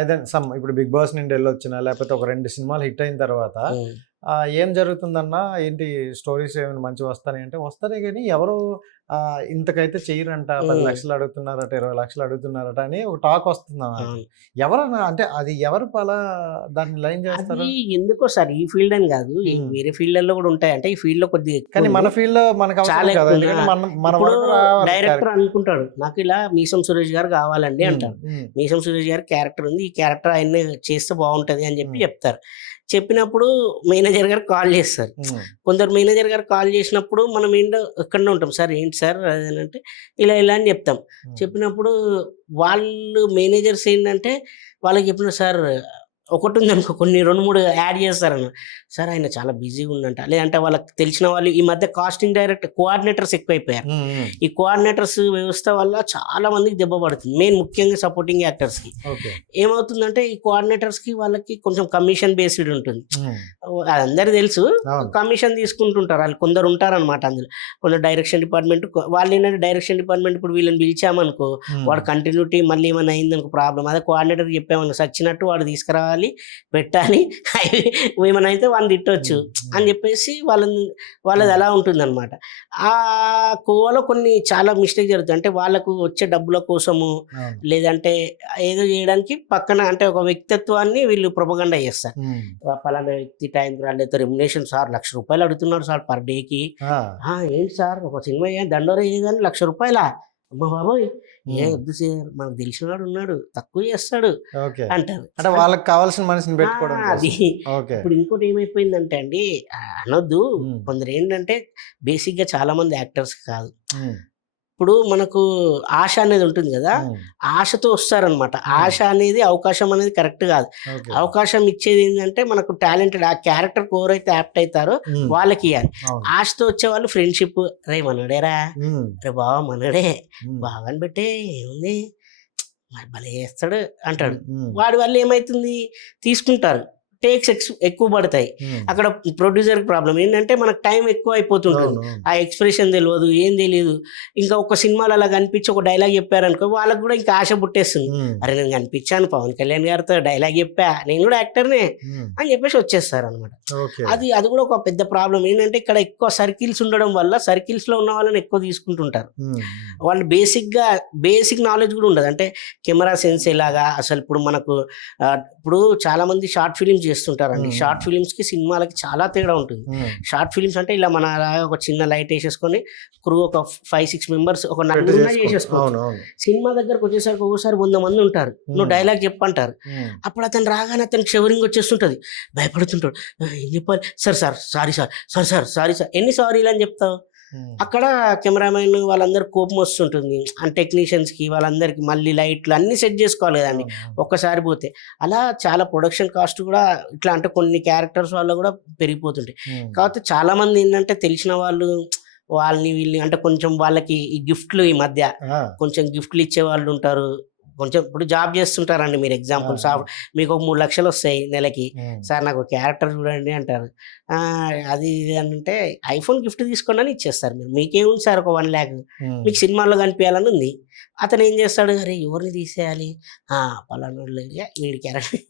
ఏదైనా ఇప్పుడు బిగ్ బాస్ నుండి వెళ్ళొచ్చినా లేకపోతే ఒక 2 సినిమాలు హిట్ అయిన తర్వాత ఏం జరుగుతుందన్నా, ఏంటి స్టోరీస్ ఏమైనా మంచిగా వస్తాయి అంటే వస్తాయి, కానీ ఎవరు ఇంతకైతే చెయ్యరంట, 10 లక్షలు అడుగుతున్నారట, 20 లక్షలు అడుగుతున్నారట అని ఒక టాక్ వస్తుంది. ఎవరన్నా అంటే అది ఎవరు అలా దాన్ని లైన్ చేస్తారు? ఎందుకో సార్ ఈ ఫీల్డ్ అని కాదు, వేరే ఫీల్డ్లలో కూడా ఉంటాయి. అంటే ఈ ఫీల్డ్ లో కొద్దిగా, కానీ మన ఫీల్డ్ లో మనకు డైరెక్టర్ అనుకుంటాడు నాకు ఇలా మీసం సురేష్ గారు కావాలండి అంటారు. మీసం సురేష్ గారి క్యారెక్టర్ ఉంది, ఈ క్యారెక్టర్ ఆయన చేస్తే బాగుంటది అని చెప్పి చెప్తారు. చెప్పినప్పుడు మేనేజర్ గారు కాల్ చేస్తారు. కొందరు మేనేజర్ గారు కాల్ చేసినప్పుడు మనం ఏంటో ఎక్కడనే ఉంటాం, సార్ ఏంటి సార్ అదేనంటే ఇలా అని చెప్తాం. చెప్పినప్పుడు వాళ్ళు మేనేజర్స్ ఏంటంటే వాళ్ళకి చెప్పిన సార్ ఒకటి ఉంది అనుకో, కొన్ని 2-3 యాడ్ చేస్తారన్న, సార్ ఆయన చాలా బిజీగా ఉందంట, లేదంటే వాళ్ళకి తెలిసిన వాళ్ళు ఈ మధ్య కాస్టింగ్ కోఆర్డినేటర్స్ ఎక్కువైపోయారు. ఈ కోఆర్డినేటర్స్ వ్యవస్థ వల్ల చాలా మందికి దెబ్బ పడుతుంది, మెయిన్ ముఖ్యంగా సపోర్టింగ్ యాక్టర్స్కి. ఏమవుతుందంటే ఈ కోఆర్డినేటర్స్కి వాళ్ళకి కొంచెం కమిషన్ బేస్డ్ ఉంటుంది, అది అందరికీ తెలుసు, కమిషన్ తీసుకుంటుంటారు వాళ్ళు. కొందరు ఉంటారనమాట అందులో, కొందరు డైరెక్షన్ డిపార్ట్మెంట్ వాళ్ళు ఏంటంటే డైరెక్షన్ డిపార్ట్మెంట్ ఇప్పుడు వీళ్ళని పిలిచామనుకో, వాడు కంటిన్యూటీ మళ్ళీ ఏమైనా అయిందనుకో ప్రాబ్లం, అదే కోఆర్డినేటర్ చెప్పామనుకో సచ్చినట్టు వాడు తీసుకురావాలి, పెట్టాలి, ఏమైనా అయితే వాళ్ళని తిట్టవచ్చు అని చెప్పేసి వాళ్ళది అలా ఉంటుంది అనమాట. ఆ కోవలో కొన్ని చాలా మిస్టేక్ జరుగుతుంది. అంటే వాళ్ళకు వచ్చే డబ్బుల కోసము లేదంటే ఏదో చేయడానికి పక్కన అంటే ఒక వ్యక్తిత్వాన్ని వీళ్ళు ప్రొపగండా చేస్తారు. పలానా వ్యక్తి టైంకి రాలేదు, రెమ్యునేషన్ సార్ 1,00,000 రూపాయలు అడుగుతున్నారు సార్ పర్ డేకి. ఏంటి సార్ ఒక సినిమా దండోరా కానీ 1,00,000 రూపాయలా, అమ్మ బాబోయ్ ఏ వద్దు సార్, మనకు తెలిసిన వాడు ఉన్నాడు తక్కువ చేస్తాడు అంటారు. అంటే వాళ్ళకి కావాల్సిన మనిషిని పెట్టుకోవడం. అది ఇప్పుడు ఇంకోటి ఏమైపోయిందంటే అండి, అనొద్దు, కొందరు ఏంటంటే బేసిక్ గా చాలా మంది యాక్టర్స్ కాదు, ఇప్పుడు మనకు ఆశ అనేది ఉంటుంది కదా, ఆశతో వస్తారనమాట. ఆశ అనేది అవకాశం అనేది కరెక్ట్ కాదు. అవకాశం ఇచ్చేది ఏంటంటే మనకు టాలెంటెడ్ ఆ క్యారెక్టర్ ఎవరైతే యాప్ట్ అవుతారో వాళ్ళకి ఇవ్వాలి. ఆశతో వచ్చే వాళ్ళు ఫ్రెండ్షిప్, రే మనడేరా, రే బావ మనడే, బాగా పెట్టే ఏముంది భలే చేస్తాడు అంటాడు. వాడి వల్ల ఏమైతుంది, తీసుకుంటారు, టేక్స్ ఎక్కువ పడతాయి. అక్కడ ప్రొడ్యూసర్ ప్రాబ్లం ఏంటంటే మనకు టైం ఎక్కువ అయిపోతుంటుంది, ఆ ఎక్స్ప్రెషన్ తెలియదు, ఏం తెలియదు. ఇంకా ఒక సినిమాలో అలా కనిపించి ఒక డైలాగ్ చెప్పారనుకో, వాళ్ళకి కూడా ఇంకా ఆశ పుట్టేస్తుంది, అరే నేను కనిపించాను పవన్ కళ్యాణ్ గారితో డైలాగ్ చెప్పా, నేను కూడా యాక్టర్నే అని చెప్పేసి వచ్చేస్తారు అనమాట. అది కూడా ఒక పెద్ద ప్రాబ్లం ఏంటంటే ఇక్కడ ఎక్కువ సర్కిల్స్ ఉండడం వల్ల సర్కిల్స్ లో ఉన్న వాళ్ళని ఎక్కువ తీసుకుంటుంటారు. వాళ్ళు బేసిక్ నాలెడ్జ్ కూడా ఉండదు. అంటే కెమెరా సెన్స్ ఎలాగా, అసలు ఇప్పుడు మనకు ఇప్పుడు చాలా మంది షార్ట్ ఫిలిమ్స్ చేస్తుంటారండి. షార్ట్ ఫిలిమ్స్ కి సినిమాలకి చాలా తేడా ఉంటుంది. షార్ట్ ఫిలిమ్స్ అంటే ఇలా మన ఒక చిన్న లైట్ వేసేసుకొని క్రూ ఒక 5-6 మెంబర్స్ ఒక 4 చేసేసుకోవచ్చు. సినిమా దగ్గరకు వచ్చేసరికి ఒకసారి 100 మంది ఉంటారు, నువ్వు డైలాగ్ చెప్పంటారు. అప్పుడు అతను రాగానే అతనికి షవరింగ్ వచ్చేస్తుంటది, భయపడుతుంటాడు, ఏం చెప్పాలి, సారీ సార్ ఎన్ని సారీలు అని చెప్తావు. అక్కడ కెమెరామెన్ వాళ్ళందరూ కోపం వస్తుంటుంది, అండ్ టెక్నీషియన్స్కి వాళ్ళందరికీ మళ్ళీ లైట్లు అన్నీ సెట్ చేసుకోవాలి కదండి ఒక్కసారి పోతే. అలా చాలా ప్రొడక్షన్ కాస్ట్ కూడా ఇట్లా అంటే కొన్ని క్యారెక్టర్స్ వల్ల కూడా పెరిగిపోతుంటాయి. కాకపోతే చాలా మంది ఏంటంటే తెలిసిన వాళ్ళు వాళ్ళని వీళ్ళని అంటే కొంచెం వాళ్ళకి ఈ గిఫ్ట్లు ఈ మధ్య కొంచెం గిఫ్ట్లు ఇచ్చే వాళ్ళు ఉంటారు, కొంచెం ఇప్పుడు జాబ్ చేస్తుంటారండి మీరు ఎగ్జాంపుల్ మీకు ఒక 3 లక్షలు వస్తాయి నెలకి. సార్ నాకు క్యారెక్టర్ చూడండి అంటారు. అది ఇది అంటే ఐఫోన్ గిఫ్ట్ తీసుకోండి అని ఇచ్చేస్తారు మీరు. మీకేముంది సార్ ఒక 1 lakh మీకు సినిమాల్లో కనిపించాలని ఉంది. అతను ఏం చేస్తాడు, అరే ఎవరిని తీసేయాలి, పలానోళ్ళు వీడి క్యారెక్టర్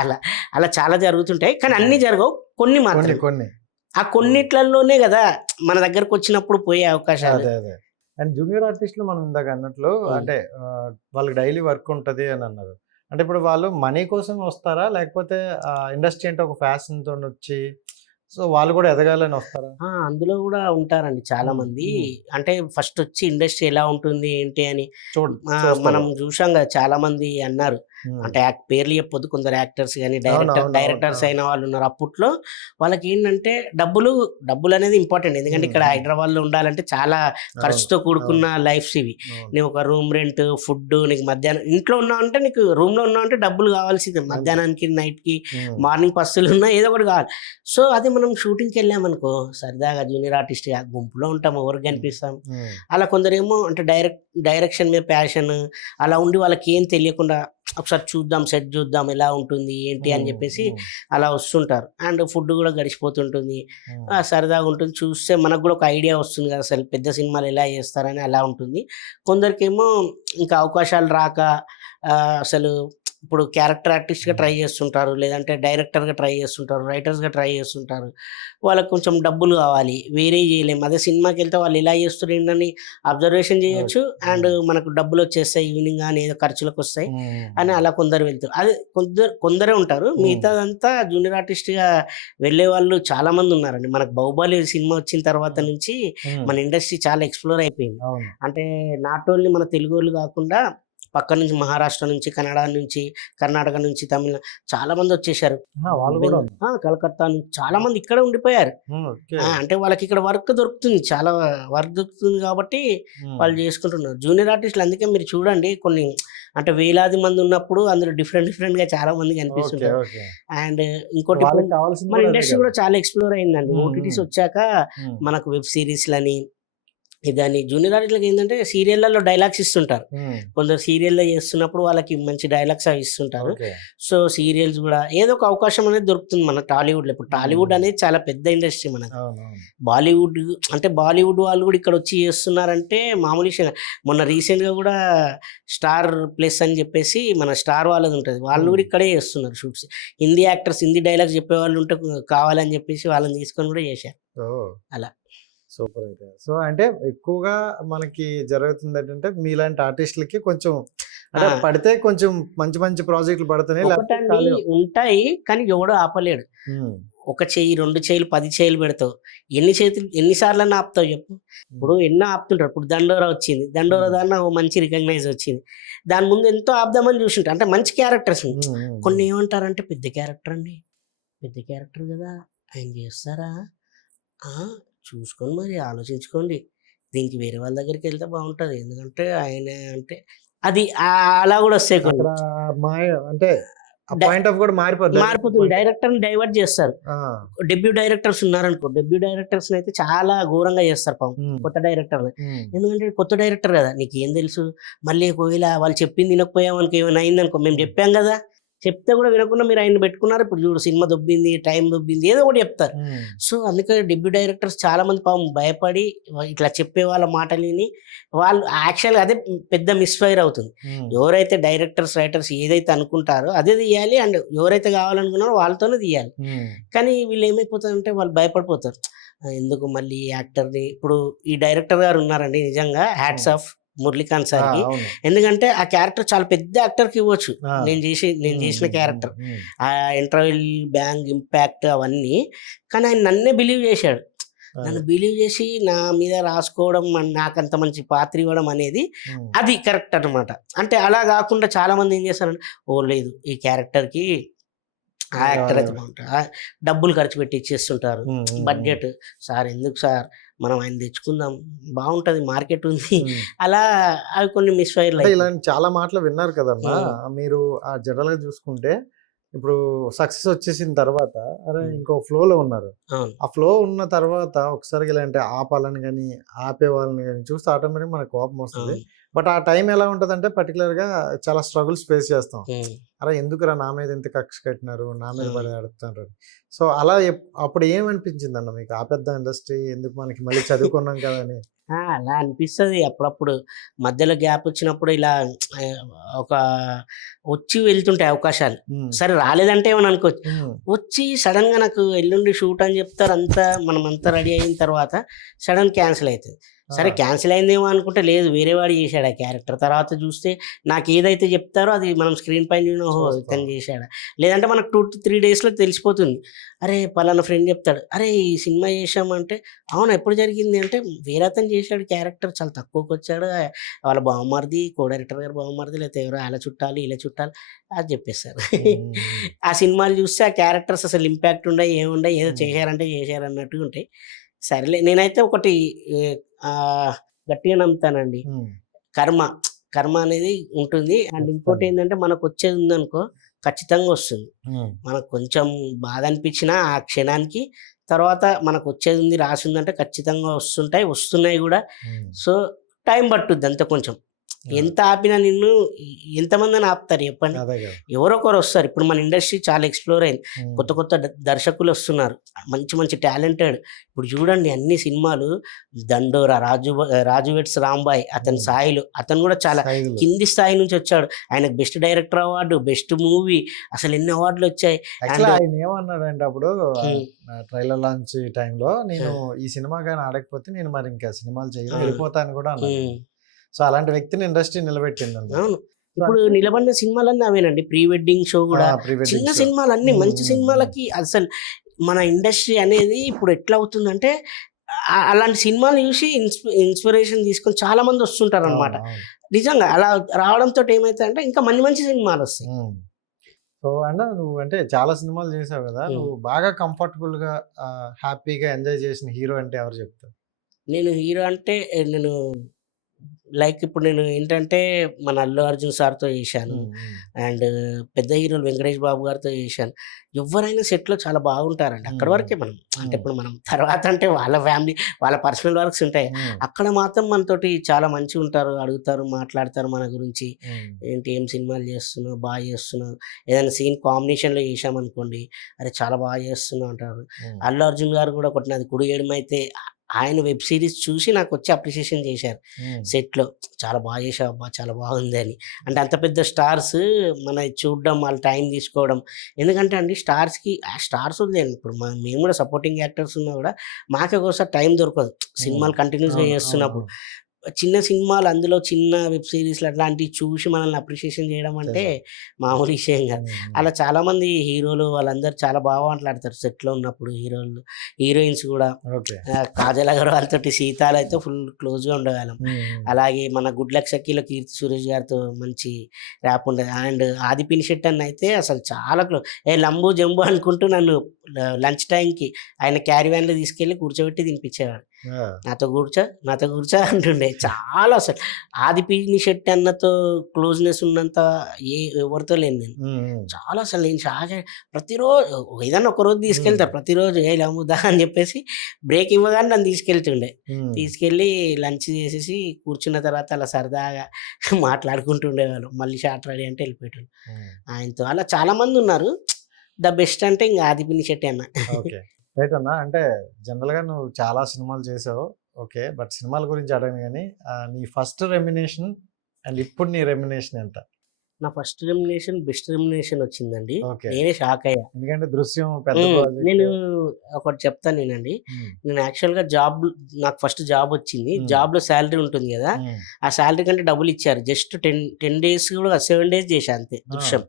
అలా అలా చాలా జరుగుతుంటాయి. కానీ అన్నీ జరగవు, కొన్ని మాత్రం. కొన్ని ఆ కొన్నిట్లలోనే కదా మన దగ్గరకు వచ్చినప్పుడు పోయే అవకాశాలు. అదే అండ్ జూనియర్ ఆర్టిస్టులు మనం ఇందాక అన్నట్లు అంటే వాళ్ళకి డైలీ వర్క్ ఉంటుంది అని అన్నారు. అంటే ఇప్పుడు వాళ్ళు మనీ కోసం వస్తారా, లేకపోతే ఇండస్ట్రీ అంటే ఒక ఫ్యాషన్ తో వచ్చి సో వాళ్ళు కూడా ఎదగాలని వస్తారా? అందులో కూడా ఉంటారండి చాలా మంది. అంటే ఫస్ట్ వచ్చి ఇండస్ట్రీ ఎలా ఉంటుంది ఏంటి అని మనం చూసాం కదా, చాలా మంది అన్నారు. అంటే పేర్లు చెప్పొద్దు, కొందరు యాక్టర్స్ కానీ డైరెక్టర్స్ అయిన వాళ్ళు ఉన్నారు. అప్పట్లో వాళ్ళకి ఏంటంటే డబ్బులు అనేది ఇంపార్టెంట్. ఎందుకంటే ఇక్కడ హైదరాబాద్ లో ఉండాలంటే చాలా ఖర్చుతో కూడుకున్న లైఫ్స్ ఇవి. నీకు ఒక రూమ్ రెంట్, ఫుడ్, నీకు మధ్యాహ్నం ఇంట్లో ఉన్నావు అంటే నీకు రూమ్ లో ఉన్నావు అంటే డబ్బులు కావాల్సిందే. మధ్యాహ్నానికి, నైట్ కి, మార్నింగ్ పస్తులు ఉన్నా ఏదో ఒకటి కావాలి. సో అది మనం షూటింగ్కి వెళ్ళామనుకో సరదాగా జూనియర్ ఆర్టిస్ట్ గుంపులో ఉంటాం, ఎవరికి కనిపిస్తాం. అలా కొందరేమో అంటే డైరెక్షన్ మీద ప్యాషన్ అలా ఉండి వాళ్ళకి ఏం తెలియకుండా ఒకసారి చూద్దాం, సెట్ చూద్దాం ఎలా ఉంటుంది ఏంటి అని చెప్పేసి అలా వస్తుంటారు. అండ్ ఫుడ్ కూడా గడిచిపోతుంటుంది, సరదాగా ఉంటుంది. చూస్తే మనకు కూడా ఒక ఐడియా వస్తుంది కదా అసలు పెద్ద సినిమాలు ఎలా చేస్తారని అలా ఉంటుంది. కొందరికేమో ఇంకా అవకాశాలు రాక అసలు ఇప్పుడు క్యారెక్టర్ ఆర్టిస్ట్గా ట్రై చేస్తుంటారు, లేదంటే డైరెక్టర్గా ట్రై చేస్తుంటారు, రైటర్స్గా ట్రై చేస్తుంటారు. వాళ్ళకి కొంచెం డబ్బులు కావాలి, వేరే చేయలేము. అదే సినిమాకి వెళ్తే వాళ్ళు ఇలా చేస్తారు ఏంటని అబ్జర్వేషన్ చేయొచ్చు, అండ్ మనకు డబ్బులు వచ్చేస్తాయి ఈవినింగ్ కానీ ఏదో ఖర్చులకు వస్తాయి అని అలా కొందరు వెళ్తారు. అది కొందరే ఉంటారు. మిగతాదంతా జూనియర్ ఆర్టిస్ట్గా వెళ్ళే వాళ్ళు చాలా మంది ఉన్నారండి. మనకు బాహుబలి సినిమా వచ్చిన తర్వాత నుంచి మన ఇండస్ట్రీ చాలా ఎక్స్ప్లోర్ అయిపోయింది. అంటే నాట్ ఓన్లీ మన తెలుగు వాళ్ళు కాకుండా పక్క నుంచి మహారాష్ట్ర నుంచి, కర్ణాటక నుంచి, తమిళ చాలా మంది వచ్చేసారు. కలకత్తా నుంచి చాలా మంది ఇక్కడ ఉండిపోయారు. అంటే వాళ్ళకి ఇక్కడ వర్క్ దొరుకుతుంది, చాలా వర్క్ దొరుకుతుంది కాబట్టి వాళ్ళు చేసుకుంటున్నారు జూనియర్ ఆర్టిస్టులు. అందుకే మీరు చూడండి కొన్ని అంటే వేలాది మంది ఉన్నప్పుడు అందులో డిఫరెంట్ గా చాలా మంది కనిపిస్తుంటారు. అండ్ ఇంకోటి మన ఇండస్ట్రీ కూడా చాలా ఎక్స్ప్లోర్ అయిందండి. ఓటీటీస్ వచ్చాక మనకు వెబ్ సిరీస్లని ఇదని. జూనియర్ ఆర్టిస్టులకు ఏంటంటే సీరియళ్లలో డైలాగ్స్ ఇస్తుంటారు. కొందరు సీరియల్లో చేస్తున్నప్పుడు వాళ్ళకి మంచి డైలాగ్స్ అవి ఇస్తుంటారు. సో సీరియల్స్ కూడా ఏదో ఒక అవకాశం అనేది దొరుకుతుంది మన టాలీవుడ్లో. ఇప్పుడు టాలీవుడ్ అనేది చాలా పెద్ద ఇండస్ట్రీ మనకి. బాలీవుడ్ అంటే బాలీవుడ్ వాళ్ళు కూడా ఇక్కడ వచ్చి చేస్తున్నారంటే మామూలు విషయం. మొన్న రీసెంట్గా కూడా స్టార్ ప్లస్ అని చెప్పేసి మన స్టార్ వాళ్ళది ఉంటుంది, వాళ్ళు కూడా ఇక్కడే చేస్తున్నారు shoots. Hindi actors Hindi dialogues చెప్పేవాళ్ళు ఉంటే కావాలని చెప్పేసి వాళ్ళని తీసుకొని కూడా చేశారు అలా. సూపర్ అయితే. సో అంటే ఎక్కువగా మనకి జరుగుతుంది ఏంటంటే మీలాంటి ఆర్టిస్టులకి కొంచెం అంటే పడితే కొంచెం మంచి మంచి ప్రాజెక్టులు పడుతున్నాయి ఉంటాయి, కానీ ఎవడో ఆపలేడు. ఒక చెయ్యి, 2 చేయిలు, 10 చేయిలు పెడతావు, ఎన్నిసార్లు అన్నా ఆపుతావు చెప్పు. ఇప్పుడు ఎన్నో ఆపుతుంటారు. ఇప్పుడు దండోరా వచ్చింది, దండోరా దాన్ని మంచి రికగ్నైజ్ వచ్చింది. దాని ముందు ఎంతో ఆపుదామని చూసింటారు. అంటే మంచి క్యారెక్టర్స్. కొన్ని ఏమంటారంటే పెద్ద క్యారెక్టర్ అండి, పెద్ద క్యారెక్టర్ కదా ఆయన చేస్తారా, చూసుకొని మరి ఆలోచించుకోండి, దీనికి వేరే వాళ్ళ దగ్గరికి వెళ్తే బాగుంటుంది. ఎందుకంటే ఆయన అంటే అది అలా కూడా వస్తాయి కొన్ని. అంటే పాయింట్ ఆఫ్ కూడా మారిపోతుంది. డైరెక్టర్ని డైవర్ట్ చేస్తారు. డెబ్యూ డైరెక్టర్స్ ఉన్నారనుకో, డెబ్యూ డైరెక్టర్స్ అయితే చాలా ఘోరంగా చేస్తారు పాపం కొత్త డైరెక్టర్. ఎందుకంటే కొత్త డైరెక్టర్ కదా, నీకు ఏం తెలుసు, మళ్ళీ ఒకవేళ వాళ్ళు చెప్పింది వినకపోయామనుకో, ఏమైనా అయిందనుకో, మేము చెప్పాం కదా, చెప్తే కూడా వినకుండా మీరు ఆయన పెట్టుకున్నారు. ఇప్పుడు చూడు సినిమా దొబ్బింది, టైం దొబ్బింది, ఏదో ఒకటి చెప్తారు. సో అందుకే డెబ్యూ డైరెక్టర్స్ చాలా మంది పాపం భయపడి ఇట్లా చెప్పే వాళ్ళ మాటలు విని వాళ్ళు యాక్చువల్గా అదే పెద్ద మిస్ఫైర్ అవుతుంది. ఎవరైతే డైరెక్టర్స్, రైటర్స్ ఏదైతే అనుకుంటారో అదే తీయాలి, అండ్ ఎవరైతే కావాలనుకున్నారో వాళ్ళతోనే తీయాలి. కానీ వీళ్ళు ఏమైపోతారంటే వాళ్ళు భయపడిపోతారు. ఎందుకు మళ్ళీ యాక్టర్ని. ఇప్పుడు ఈ డైరెక్టర్ గారు ఉన్నారండి, నిజంగా హ్యాట్స్ ఆఫ్ మురళీకాంత్ సార్కి. ఎందుకంటే ఆ క్యారెక్టర్ చాలా పెద్ద యాక్టర్కి ఇవ్వచ్చు. నేను చేసిన క్యారెక్టర్, ఆ ఇంటర్వెల్, బ్యాంగ్, ఇంపాక్ట్ అవన్నీ. కానీ ఆయన నన్నే బిలీవ్ చేశాడు. నన్ను బిలీవ్ చేసి నా మీద రాసుకోవడం, నాకు అంత మంచి పాత్ర ఇవ్వడం అనేది అది కరెక్ట్ అనమాట. అంటే అలా కాకుండా చాలా మంది ఏం చేస్తారంటే, ఓ లేదు ఈ క్యారెక్టర్కి ఆ యాక్టర్ అయితే బాగుంటుంది, డబ్బులు ఖర్చు పెట్టి ఇచ్చేస్తుంటారు. బడ్జెట్ సార్ ఎందుకు సార్, మనం ఆయన తెచ్చుకుందాం, బాగుంటది, మార్కెట్ ఉంది, అలా అవి కొన్ని మిస్ఫైర్. ఇలాంటి చాలా మాటలు విన్నారు కదన్నా మీరు. ఆ జనరల్ గా చూసుకుంటే ఇప్పుడు సక్సెస్ వచ్చేసిన తర్వాత అరే ఇంకో ఫ్లోలో ఉన్నారు. ఆ ఫ్లో ఉన్న తర్వాత ఒకసారి ఇలాంటి ఆపాలని కానీ ఆపే వాళ్ళని కానీ చూస్తే ఆటోమేటిక్ మనకు కోపం వస్తుంది. బట్ ఆ టైం ఎలా ఉంటుందంటే పర్టికులర్గా చాలా స్ట్రగుల్స్ ఫేస్ చేస్తాం. ఉమ్. అరే ఎందుకురా నా మీద ఇంత కక్ష కట్టినారు, నా మీద ఉమ్. పడి ఆడుతున్నారు. సో అలా అప్పుడు ఏమనిపించింది అన్న మీకు, ఆ పెద్ద ఇండస్ట్రీ ఎందుకు మనకి, మళ్ళీ చదువుకున్నాం కదా అని? అలా అనిపిస్తుంది అప్పుడప్పుడు. మధ్యలో గ్యాప్ వచ్చినప్పుడు ఇలా ఒక వచ్చి వెళ్తుంటాయి అవకాశాలు. సరే రాలేదంటే ఏమని అనుకోవచ్చు, వచ్చి సడన్గా నాకు ఎల్లుండి షూట్ అని చెప్తారు, అంతా మనం అంతా రెడీ అయిన తర్వాత సడన్ క్యాన్సిల్ అవుతుంది. సరే క్యాన్సిల్ అయిందేమో అనుకుంటే లేదు, వేరే వాడు చేశాడు ఆ క్యారెక్టర్. తర్వాత చూస్తే నాకు ఏదైతే చెప్తారో అది మనం స్క్రీన్ పైన చూసిన ఓహో ఇతను చేశాడా, లేదంటే మనకు 2-3 డేస్లో తెలిసిపోతుంది. అరే పలానా ఫ్రెండ్ చెప్తాడు, అరే ఈ సినిమా చేసామంటే అవును ఎప్పుడు జరిగింది అంటే వేరే అతను చేశాడు క్యారెక్టర్, చాలా తక్కువకి వచ్చాడు, వాళ్ళ బావమరిది కో డైరెక్టర్ గారు బావమరిది, లేకపోతే ఎవరో అలా చుట్టాలి ఇలా చుట్టాలి అది చెప్పేస్తారు. ఆ సినిమాలు చూస్తే ఆ క్యారెక్టర్స్ అసలు ఇంపాక్ట్ ఉండే ఏముండే, ఏదో చేశారంటే చేశారు అన్నట్టుగా ఉంటాయి. సరేలే నేనైతే ఒకటి గట్టిగా నమ్ముతానండి, కర్మ కర్మ అనేది ఉంటుంది. అండ్ ఇంకోటి ఏంటంటే మనకు వచ్చేది ఉందనుకో ఖచ్చితంగా వస్తుంది. మనకు కొంచెం బాధ అనిపించినా ఆ క్షణానికి తర్వాత మనకు వచ్చేది ఉంది రాసి ఉందంటే ఖచ్చితంగా వస్తున్నాయి కూడా. సో టైం పట్టుద్ది అంత కొంచెం. ఎంత ఆపినా నిన్ను ఎంతమంది అని ఆపుతారు చెప్పండి, ఎవరో ఒకరు వస్తారు. ఇప్పుడు మన ఇండస్ట్రీ చాలా ఎక్స్ప్లోర్ అయింది, కొత్త కొత్త దర్శకులు వస్తున్నారు, మంచి మంచి టాలెంటెడ్. ఇప్పుడు చూడండి అన్ని సినిమాలు, దండోరా, రాజు వెడ్స్ రాంబాయ్, అతని స్థాయిలు, అతను కూడా చాలా కింది స్థాయి నుంచి వచ్చాడు. ఆయనకు best director award, best movie, అసలు ఎన్ని అవార్డులు వచ్చాయి. ఆయన ఏమన్నాడంటే అప్పుడు ట్రైలర్ లాంచ్ టైంలో, నేను ఈ సినిమా కానీ ఆడకపోతే నేను మరి ఇంకా సినిమాలు చేయను, వెళ్ళిపోతాను కూడా అన్నాడు. సో అలాంటి వ్యక్తిని ఇండస్ట్రీ నిలబెట్టింది. అవును, ఇప్పుడు నిలబడిన సినిమాలన్నీ అవేనండి. ప్రీ వెడ్డింగ్ షో కూడా, చిన్న సినిమాలు అన్ని మంచి సినిమాలకి అసలు మన ఇండస్ట్రీ అనేది ఇప్పుడు ఎట్లా అవుతుందంటే అలాంటి సినిమాలు చూసి ఇన్స్పిరేషన్ తీసుకొని చాలా మంది వస్తుంటారు అనమాట. నిజంగా అలా రావడంతో ఏమవుతుందంటే ఇంకా మంచి మంచి సినిమాలు వస్తాయి. సో అన్న నువ్వు అంటే చాలా సినిమాలు చేసావు కదా, నువ్వు బాగా కంఫర్టబుల్ గా హ్యాపీగా ఎంజాయ్ చేసిన హీరో అంటే ఎవరు చెప్తావు? నేను హీరో అంటే నేను లైక్ ఇప్పుడు నేను ఏంటంటే మన అల్లు అర్జున్ సార్తో చేశాను, అండ్ పెద్ద హీరోలు వెంకటేష్ బాబు గారితో చేశాను. ఎవరైనా సెట్లో చాలా బాగుంటారండి. అక్కడ వరకే మనం అంటే ఇప్పుడు మనం తర్వాత అంటే వాళ్ళ ఫ్యామిలీ వాళ్ళ పర్సనల్ వర్క్స్ ఉంటాయి, అక్కడ మాత్రం మనతోటి చాలా మంచిగా ఉంటారు, అడుగుతారు, మాట్లాడతారు మన గురించి, ఏంటి ఏం సినిమాలు చేస్తున్నావు, బాగా చేస్తున్నావు. ఏదైనా సీన్ కాంబినేషన్లో చేసామనుకోండి, అరే చాలా బాగా చేస్తున్నావు అంటారు. అల్లు అర్జున్ గారు కూడా ఒకటి నాది కుడి ఎడమైతే, ఆయన వెబ్ సిరీస్ చూసి నాకు వచ్చి అప్రిషియేషన్ చేశారు సెట్లో, చాలా బాగా చేసావు అబ్బా, చాలా బాగుంది అని. అంటే అంత పెద్ద స్టార్స్ మన చూడడం, వాళ్ళ టైం తీసుకోవడం. ఎందుకంటే అండి స్టార్స్ వదిలేండి, ఇప్పుడు మేము కూడా సపోర్టింగ్ యాక్టర్స్ ఉన్నా కూడా మాకే ఒకసారి టైం దొరకదు సినిమాలు కంటిన్యూస్గా చేస్తున్నప్పుడు. చిన్న సినిమాలు అందులో చిన్న వెబ్ సిరీస్లు అట్లాంటివి చూసి మనల్ని అప్రిషియేషన్ చేయడం అంటే మామూలు విషయం కాదు. అలా చాలామంది హీరోలు వాళ్ళందరూ చాలా బాగా మాట్లాడతారు సెట్లో ఉన్నప్పుడు. హీరోయిన్స్ కూడా కాజల్ అగర్వాల్ తోటి సీతాలు అయితే ఫుల్ క్లోజ్గా ఉండగలం. అలాగే మన గుడ్ లక్ షకీలో కీర్తి సురేష్ గారితో మంచి ర్యాప్ ఉండేది. అండ్ ఆది పినిశెట్టి అన్న అయితే అసలు చాలా క్లోజ్, లంబు జంబు అనుకుంటూ నన్ను లంచ్ టైంకి ఆయన క్యారీ వ్యాన్లో తీసుకెళ్ళి కూర్చోబెట్టి తినిపించేవాడు. నాతో కూర్చో అంటుండే. చాలా అసలు ఆది పినిశెట్టి అన్నతో క్లోజ్నెస్ ఉన్నంత ఎవరితో లేను నేను. చాలా అసలు నేను షాక్. ప్రతిరోజు ఏదన్నా ఒకరోజు తీసుకెళ్తారు, ప్రతిరోజు లమ్ముదా అని చెప్పేసి బ్రేక్ ఇవ్వగానే నన్ను తీసుకెళ్ళి లంచ్ చేసేసి కూర్చున్న తర్వాత అలా సరదాగా మాట్లాడుకుంటుండేవాళ్ళు. మళ్ళీ షార్ట్ రెడీ అంటే వెళ్ళిపోయాడు ఆయనతో. అలా చాలా మంది ఉన్నారు. ద బెస్ట్ అంటే ఇంకా ఆది పినిశెట్టి అన్న. రైట్ అన్న, అంటే జనరల్గా నువ్వు చాలా సినిమాలు చేసావు, ఓకే, బట్ సినిమాల గురించి అడగను కానీ నీ ఫస్ట్ రెమ్యునేషన్ అండ్ ఇప్పుడు నీ రెమ్యునేషన్ ఎంత? నా ఫస్ట్ రెమ్యునేషన్ బెస్ట్ రెమ్యునేషన్ వచ్చిందండి. నేనే షాక్ అయ్యా, ఎందుకంటే దృశ్యం పెద్ద. నేను ఒకటి చెప్తాను నేనండి. నేను యాక్చువల్గా నాకు ఫస్ట్ జాబ్ వచ్చింది. జాబ్లో శాలరీ ఉంటుంది కదా, ఆ శాలరీ కంటే డబ్బులు ఇచ్చారు. జస్ట్ 10 days కూడా 7 days చేశా అంతే దృశ్యం.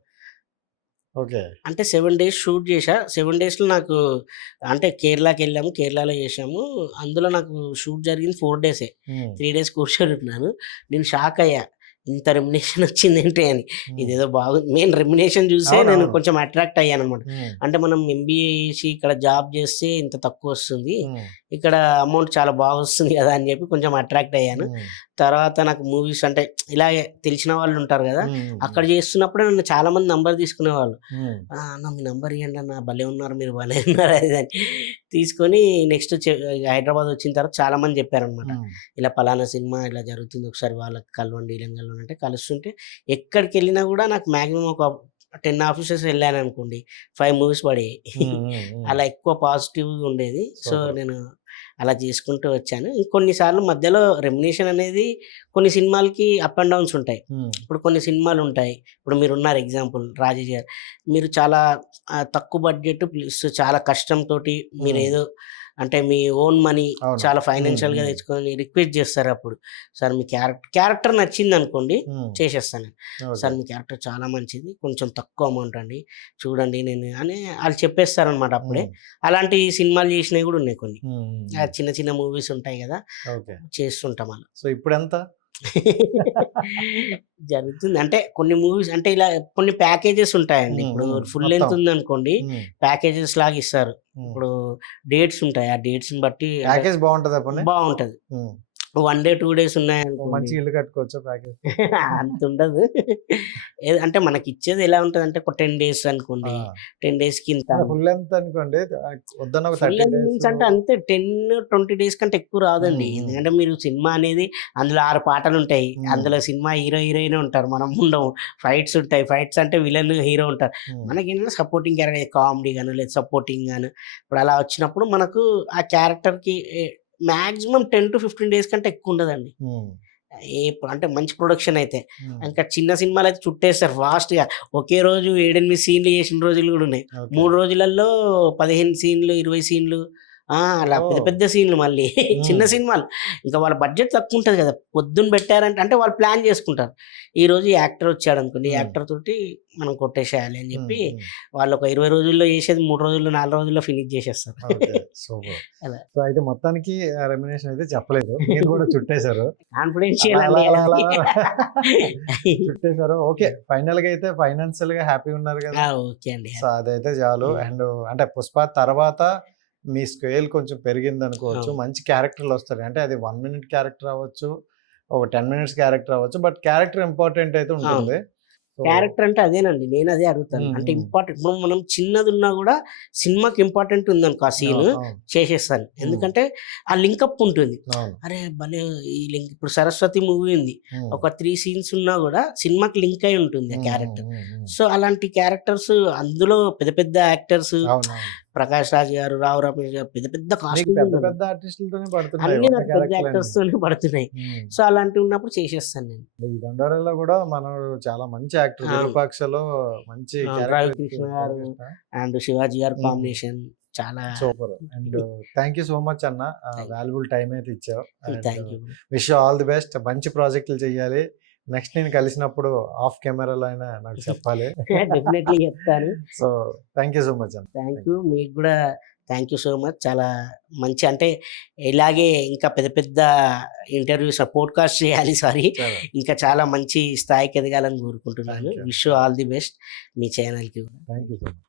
అంటే 7 days షూట్ చేశా. 7 daysలో నాకు అంటే కేరళకి వెళ్ళాము, కేరళలో చేసాము. అందులో నాకు షూట్ జరిగింది 4 days, 3 days కూర్చొని ఉన్నాను. నేను షాక్ అయ్యా, ఇంత రెమ్యునేషన్ వచ్చింది ఏంటి అని. ఇదేదో బాగుంది. మెయిన్ రెమ్యునేషన్ చూసే నేను కొంచెం అట్రాక్ట్ అయ్యాను అనమాట. అంటే మనం MBA చేసి ఇక్కడ జాబ్ చేస్తే ఇంత తక్కువ వస్తుంది, ఇక్కడ అమౌంట్ చాలా బాగా వస్తుంది కదా అని చెప్పి కొంచెం అట్రాక్ట్ అయ్యాను. తర్వాత నాకు మూవీస్ అంటే ఇలాగే తెలిసిన వాళ్ళు ఉంటారు కదా, అక్కడ చేస్తున్నప్పుడే నన్ను చాలా మంది నంబర్ తీసుకునేవాళ్ళు. అన్న మీ నంబర్ ఇవ్వండి అన్న, భలే ఉన్నారు మీరు, భలే ఉన్నారు అది అని తీసుకొని నెక్స్ట్ హైదరాబాద్ వచ్చిన తర్వాత చాలా మంది చెప్పారనమాట, ఇలా పలానా సినిమా ఇలా జరుగుతుంది, ఒకసారి వాళ్ళకి కలవండి, ఇలా కలవండి అంటే కలుస్తుంటే ఎక్కడికి వెళ్ళినా కూడా నాకు మ్యాక్సిమం ఒక 10 ఆఫీసెస్ వెళ్ళాను అనుకోండి, 5 మూవీస్ పడేవి. అలా ఎక్కువ పాజిటివ్గా ఉండేది. So Super. నేను అలా చేసుకుంటూ వచ్చాను. కొన్నిసార్లు మధ్యలో రెమ్యునేషన్ అనేది కొన్ని సినిమాలకి అప్ అండ్ డౌన్స్ ఉంటాయి. ఇప్పుడు కొన్ని సినిమాలు ఉంటాయి, ఇప్పుడు మీరున్నారు ఎగ్జాంపుల్ రాజేష్ గారు, మీరు చాలా తక్కువ బడ్జెట్ ప్లస్ చాలా కష్టంతోటి మీరు ఏదో అంటే మీ ఓన్ మనీ అవును. చాలా ఫైనాన్షియల్గా తెచ్చుకొని రిక్వెస్ట్ చేస్తారు. అప్పుడు సార్ మీ క్యారెక్టర్ నచ్చింది అనుకోండి, చేసేస్తాను. సార్ మీ క్యారెక్టర్ చాలా మంచిది, కొంచెం తక్కువ అమౌంట్ అండి, చూడండి నేను అని వాళ్ళు చెప్పేస్తారనమాట అప్పుడే. అలాంటి సినిమాలు చేసినవి కూడా ఉన్నాయి కొన్ని. చిన్న చిన్న మూవీస్ ఉంటాయి కదా, ఓకే. చేస్తుంటాం అలా. సో ఇప్పుడు ఎంత? జరుగుతుంది అంటే కొన్ని మూవీస్ అంటే ఇలా కొన్ని ప్యాకేజెస్ ఉంటాయండి. ఇప్పుడు ఫుల్ లెంత్ మొత్తం. ఉంది అనుకోండి, ప్యాకేజెస్ లాగా ఇస్తారు. ఇప్పుడు డేట్స్ ఉంటాయి, ఆ డేట్స్ బట్టి ప్యాకేజ్ బాగుంటది అప్పుడు. బాగుంటది. 1 డే 2 డేస్ ఉన్నాయనుకోండి, మంచి ఇల్లు కట్టుకోవచ్చు ప్యాకేజ్. అంత ఉండదు. అంటే మనకి ఇచ్చేది ఎలా ఉంటుంది అంటే ఒక 10 డేస్ అనుకోండి, 10 డేస్కి ఇంత. ఫుల్ లెంత్ అనుకోండి, వద్దన్న ఒక ఫుల్ 30 లెంత్ మీన్స్ అంటే అంతే 10-20 డేస్ కంటే ఎక్కువ రాదండి. ఎందుకంటే మీరు సినిమా అనేది అందులో 6 పాటలు ఉంటాయి, అందులో సినిమా హీరో హీరోయిన్ ఉంటారు, మనం ఉండము. ఫైట్స్ ఉంటాయి, ఫైట్స్ అంటే విలన్ హీరో ఉంటారు, మనకి ఏంటంటే సపోర్టింగ్ క్యారెక్టర్ కామెడీ గాను లేదా సపోర్టింగ్ గాను. ఇప్పుడు అలా వచ్చినప్పుడు మనకు ఆ క్యారెక్టర్కి మ్యాక్సిమం 10 to 15 డేస్ కంటే ఎక్కువ ఉండదండి. అంటే మంచి ప్రొడక్షన్ అయితే. ఇంకా చిన్న సినిమాలు అయితే చుట్టేస్తారు ఫాస్ట్గా, ఒకే రోజు 7-8 సీన్లు చేసిన రోజులు కూడా ఉన్నాయి. 3 రోజులలో 15 సీన్లు 20 సీన్లు అలా పెద్ద పెద్ద సీన్లు మళ్ళీ చిన్న సినిమాలు. ఇంకా వాళ్ళ బడ్జెట్ తక్కువ ఉంటుంది కదా, పొద్దున్న పెట్టారంటే అంటే వాళ్ళు ప్లాన్ చేసుకుంటారు, ఈ రోజు యాక్టర్ వచ్చాడు అనుకోండి, యాక్టర్ తోటి మనం కొట్టేసేయాలి అని చెప్పి వాళ్ళు ఒక 20 రోజుల్లో చేసేది 3 రోజుల్లో 4 రోజుల్లో ఫినిష్ చేసేస్తారు. అలా. సో అయితే మొత్తానికి రెమ్యునేషన్ అయితే చెప్పలేదు, మీరు కూడా చుట్టేశారు. కాన్ఫిడెన్షియల్ చుట్టేశారు. ఓకే, ఫైనల్ గా అయితే ఫైనాన్షియల్ గా హ్యాపీ ఉన్నారు కదా, ఓకే అండి. సో అదైతే చాలు. అండ్ అంటే పుష్ప తర్వాత మీ స్కేల్ కొంచెం పెరిగింది అనుకోవచ్చు, మంచి క్యారెక్టర్లు వస్తాయి. అంటే అది 1 minute క్యారెక్టర్ అవ్వచ్చు, ఒక 10 minutes క్యారెక్టర్ అవ్వచ్చు, బట్ క్యారెక్టర్ ఇంపార్టెంట్ అయితే ఉంటుంది. క్యారెక్టర్ అంటే అదేనండి, నేను అదే అడుగుతాను. అంటే ఇంపార్టెంట్, ఇప్పుడు మనం చిన్నది ఉన్నా కూడా సినిమాకి ఇంపార్టెంట్ ఉందనుకో, ఆ సీన్ చేసేస్తాను. ఎందుకంటే ఆ లింకప్ ఉంటుంది. అరే భలే ఈ లింక్, ఇప్పుడు సరస్వతి మూవీ ఉంది, ఒక 3 scenes ఉన్నా కూడా సినిమాకి లింక్ అయి ఉంటుంది ఆ క్యారెక్టర్. సో అలాంటి క్యారెక్టర్స్ అందులో పెద్ద పెద్ద యాక్టర్స్, ప్రకాష్ రాజ్ గారు, రావు రమేష్ గారు, పెద్ద పెద్ద పెద్ద ఆర్టిస్టులతోనే పడుతున్నాయి, అన్ని నాకు పెద్ద యాక్టర్స్ తోనే పడుతున్నాయి. సో అలాంటివి ఉన్నప్పుడు చేసేస్తాను నేను. ఈ దండోరాలో కూడా మనం చాలా మంచి యాక్టర్, విరూపాక్షలో మంచి రవికృష్ణ గారు అండ్ శివాజీ గారు కాంబినేషన్ చాలా super. And thank you so much అన్న, వాల్యుబుల్ టైం అయితే ఇచ్చావు. Thank you. Wish you all the best, మంచి ప్రాజెక్టులు చేయాలి. నెక్స్ట్ నేను కలిసినప్పుడు ఆఫ్ కెమెరాలో అయినా నాకు చెప్పాలి. డెఫినెట్లీ చెప్తాను. So thank you so much అన్న. థ్యాంక్ యూ, మీకు కూడా థ్యాంక్ యూ సో మచ్. చాలా మంచి, అంటే ఇలాగే ఇంకా పెద్ద పెద్ద ఇంటర్వ్యూస్ పోడ్కాస్ట్ చేయాలి, సారీ, ఇంకా చాలా మంచి స్థాయికి ఎదగాలని కోరుకుంటున్నాను. Wish you all the best మీ ఛానల్కి. Thank you so much.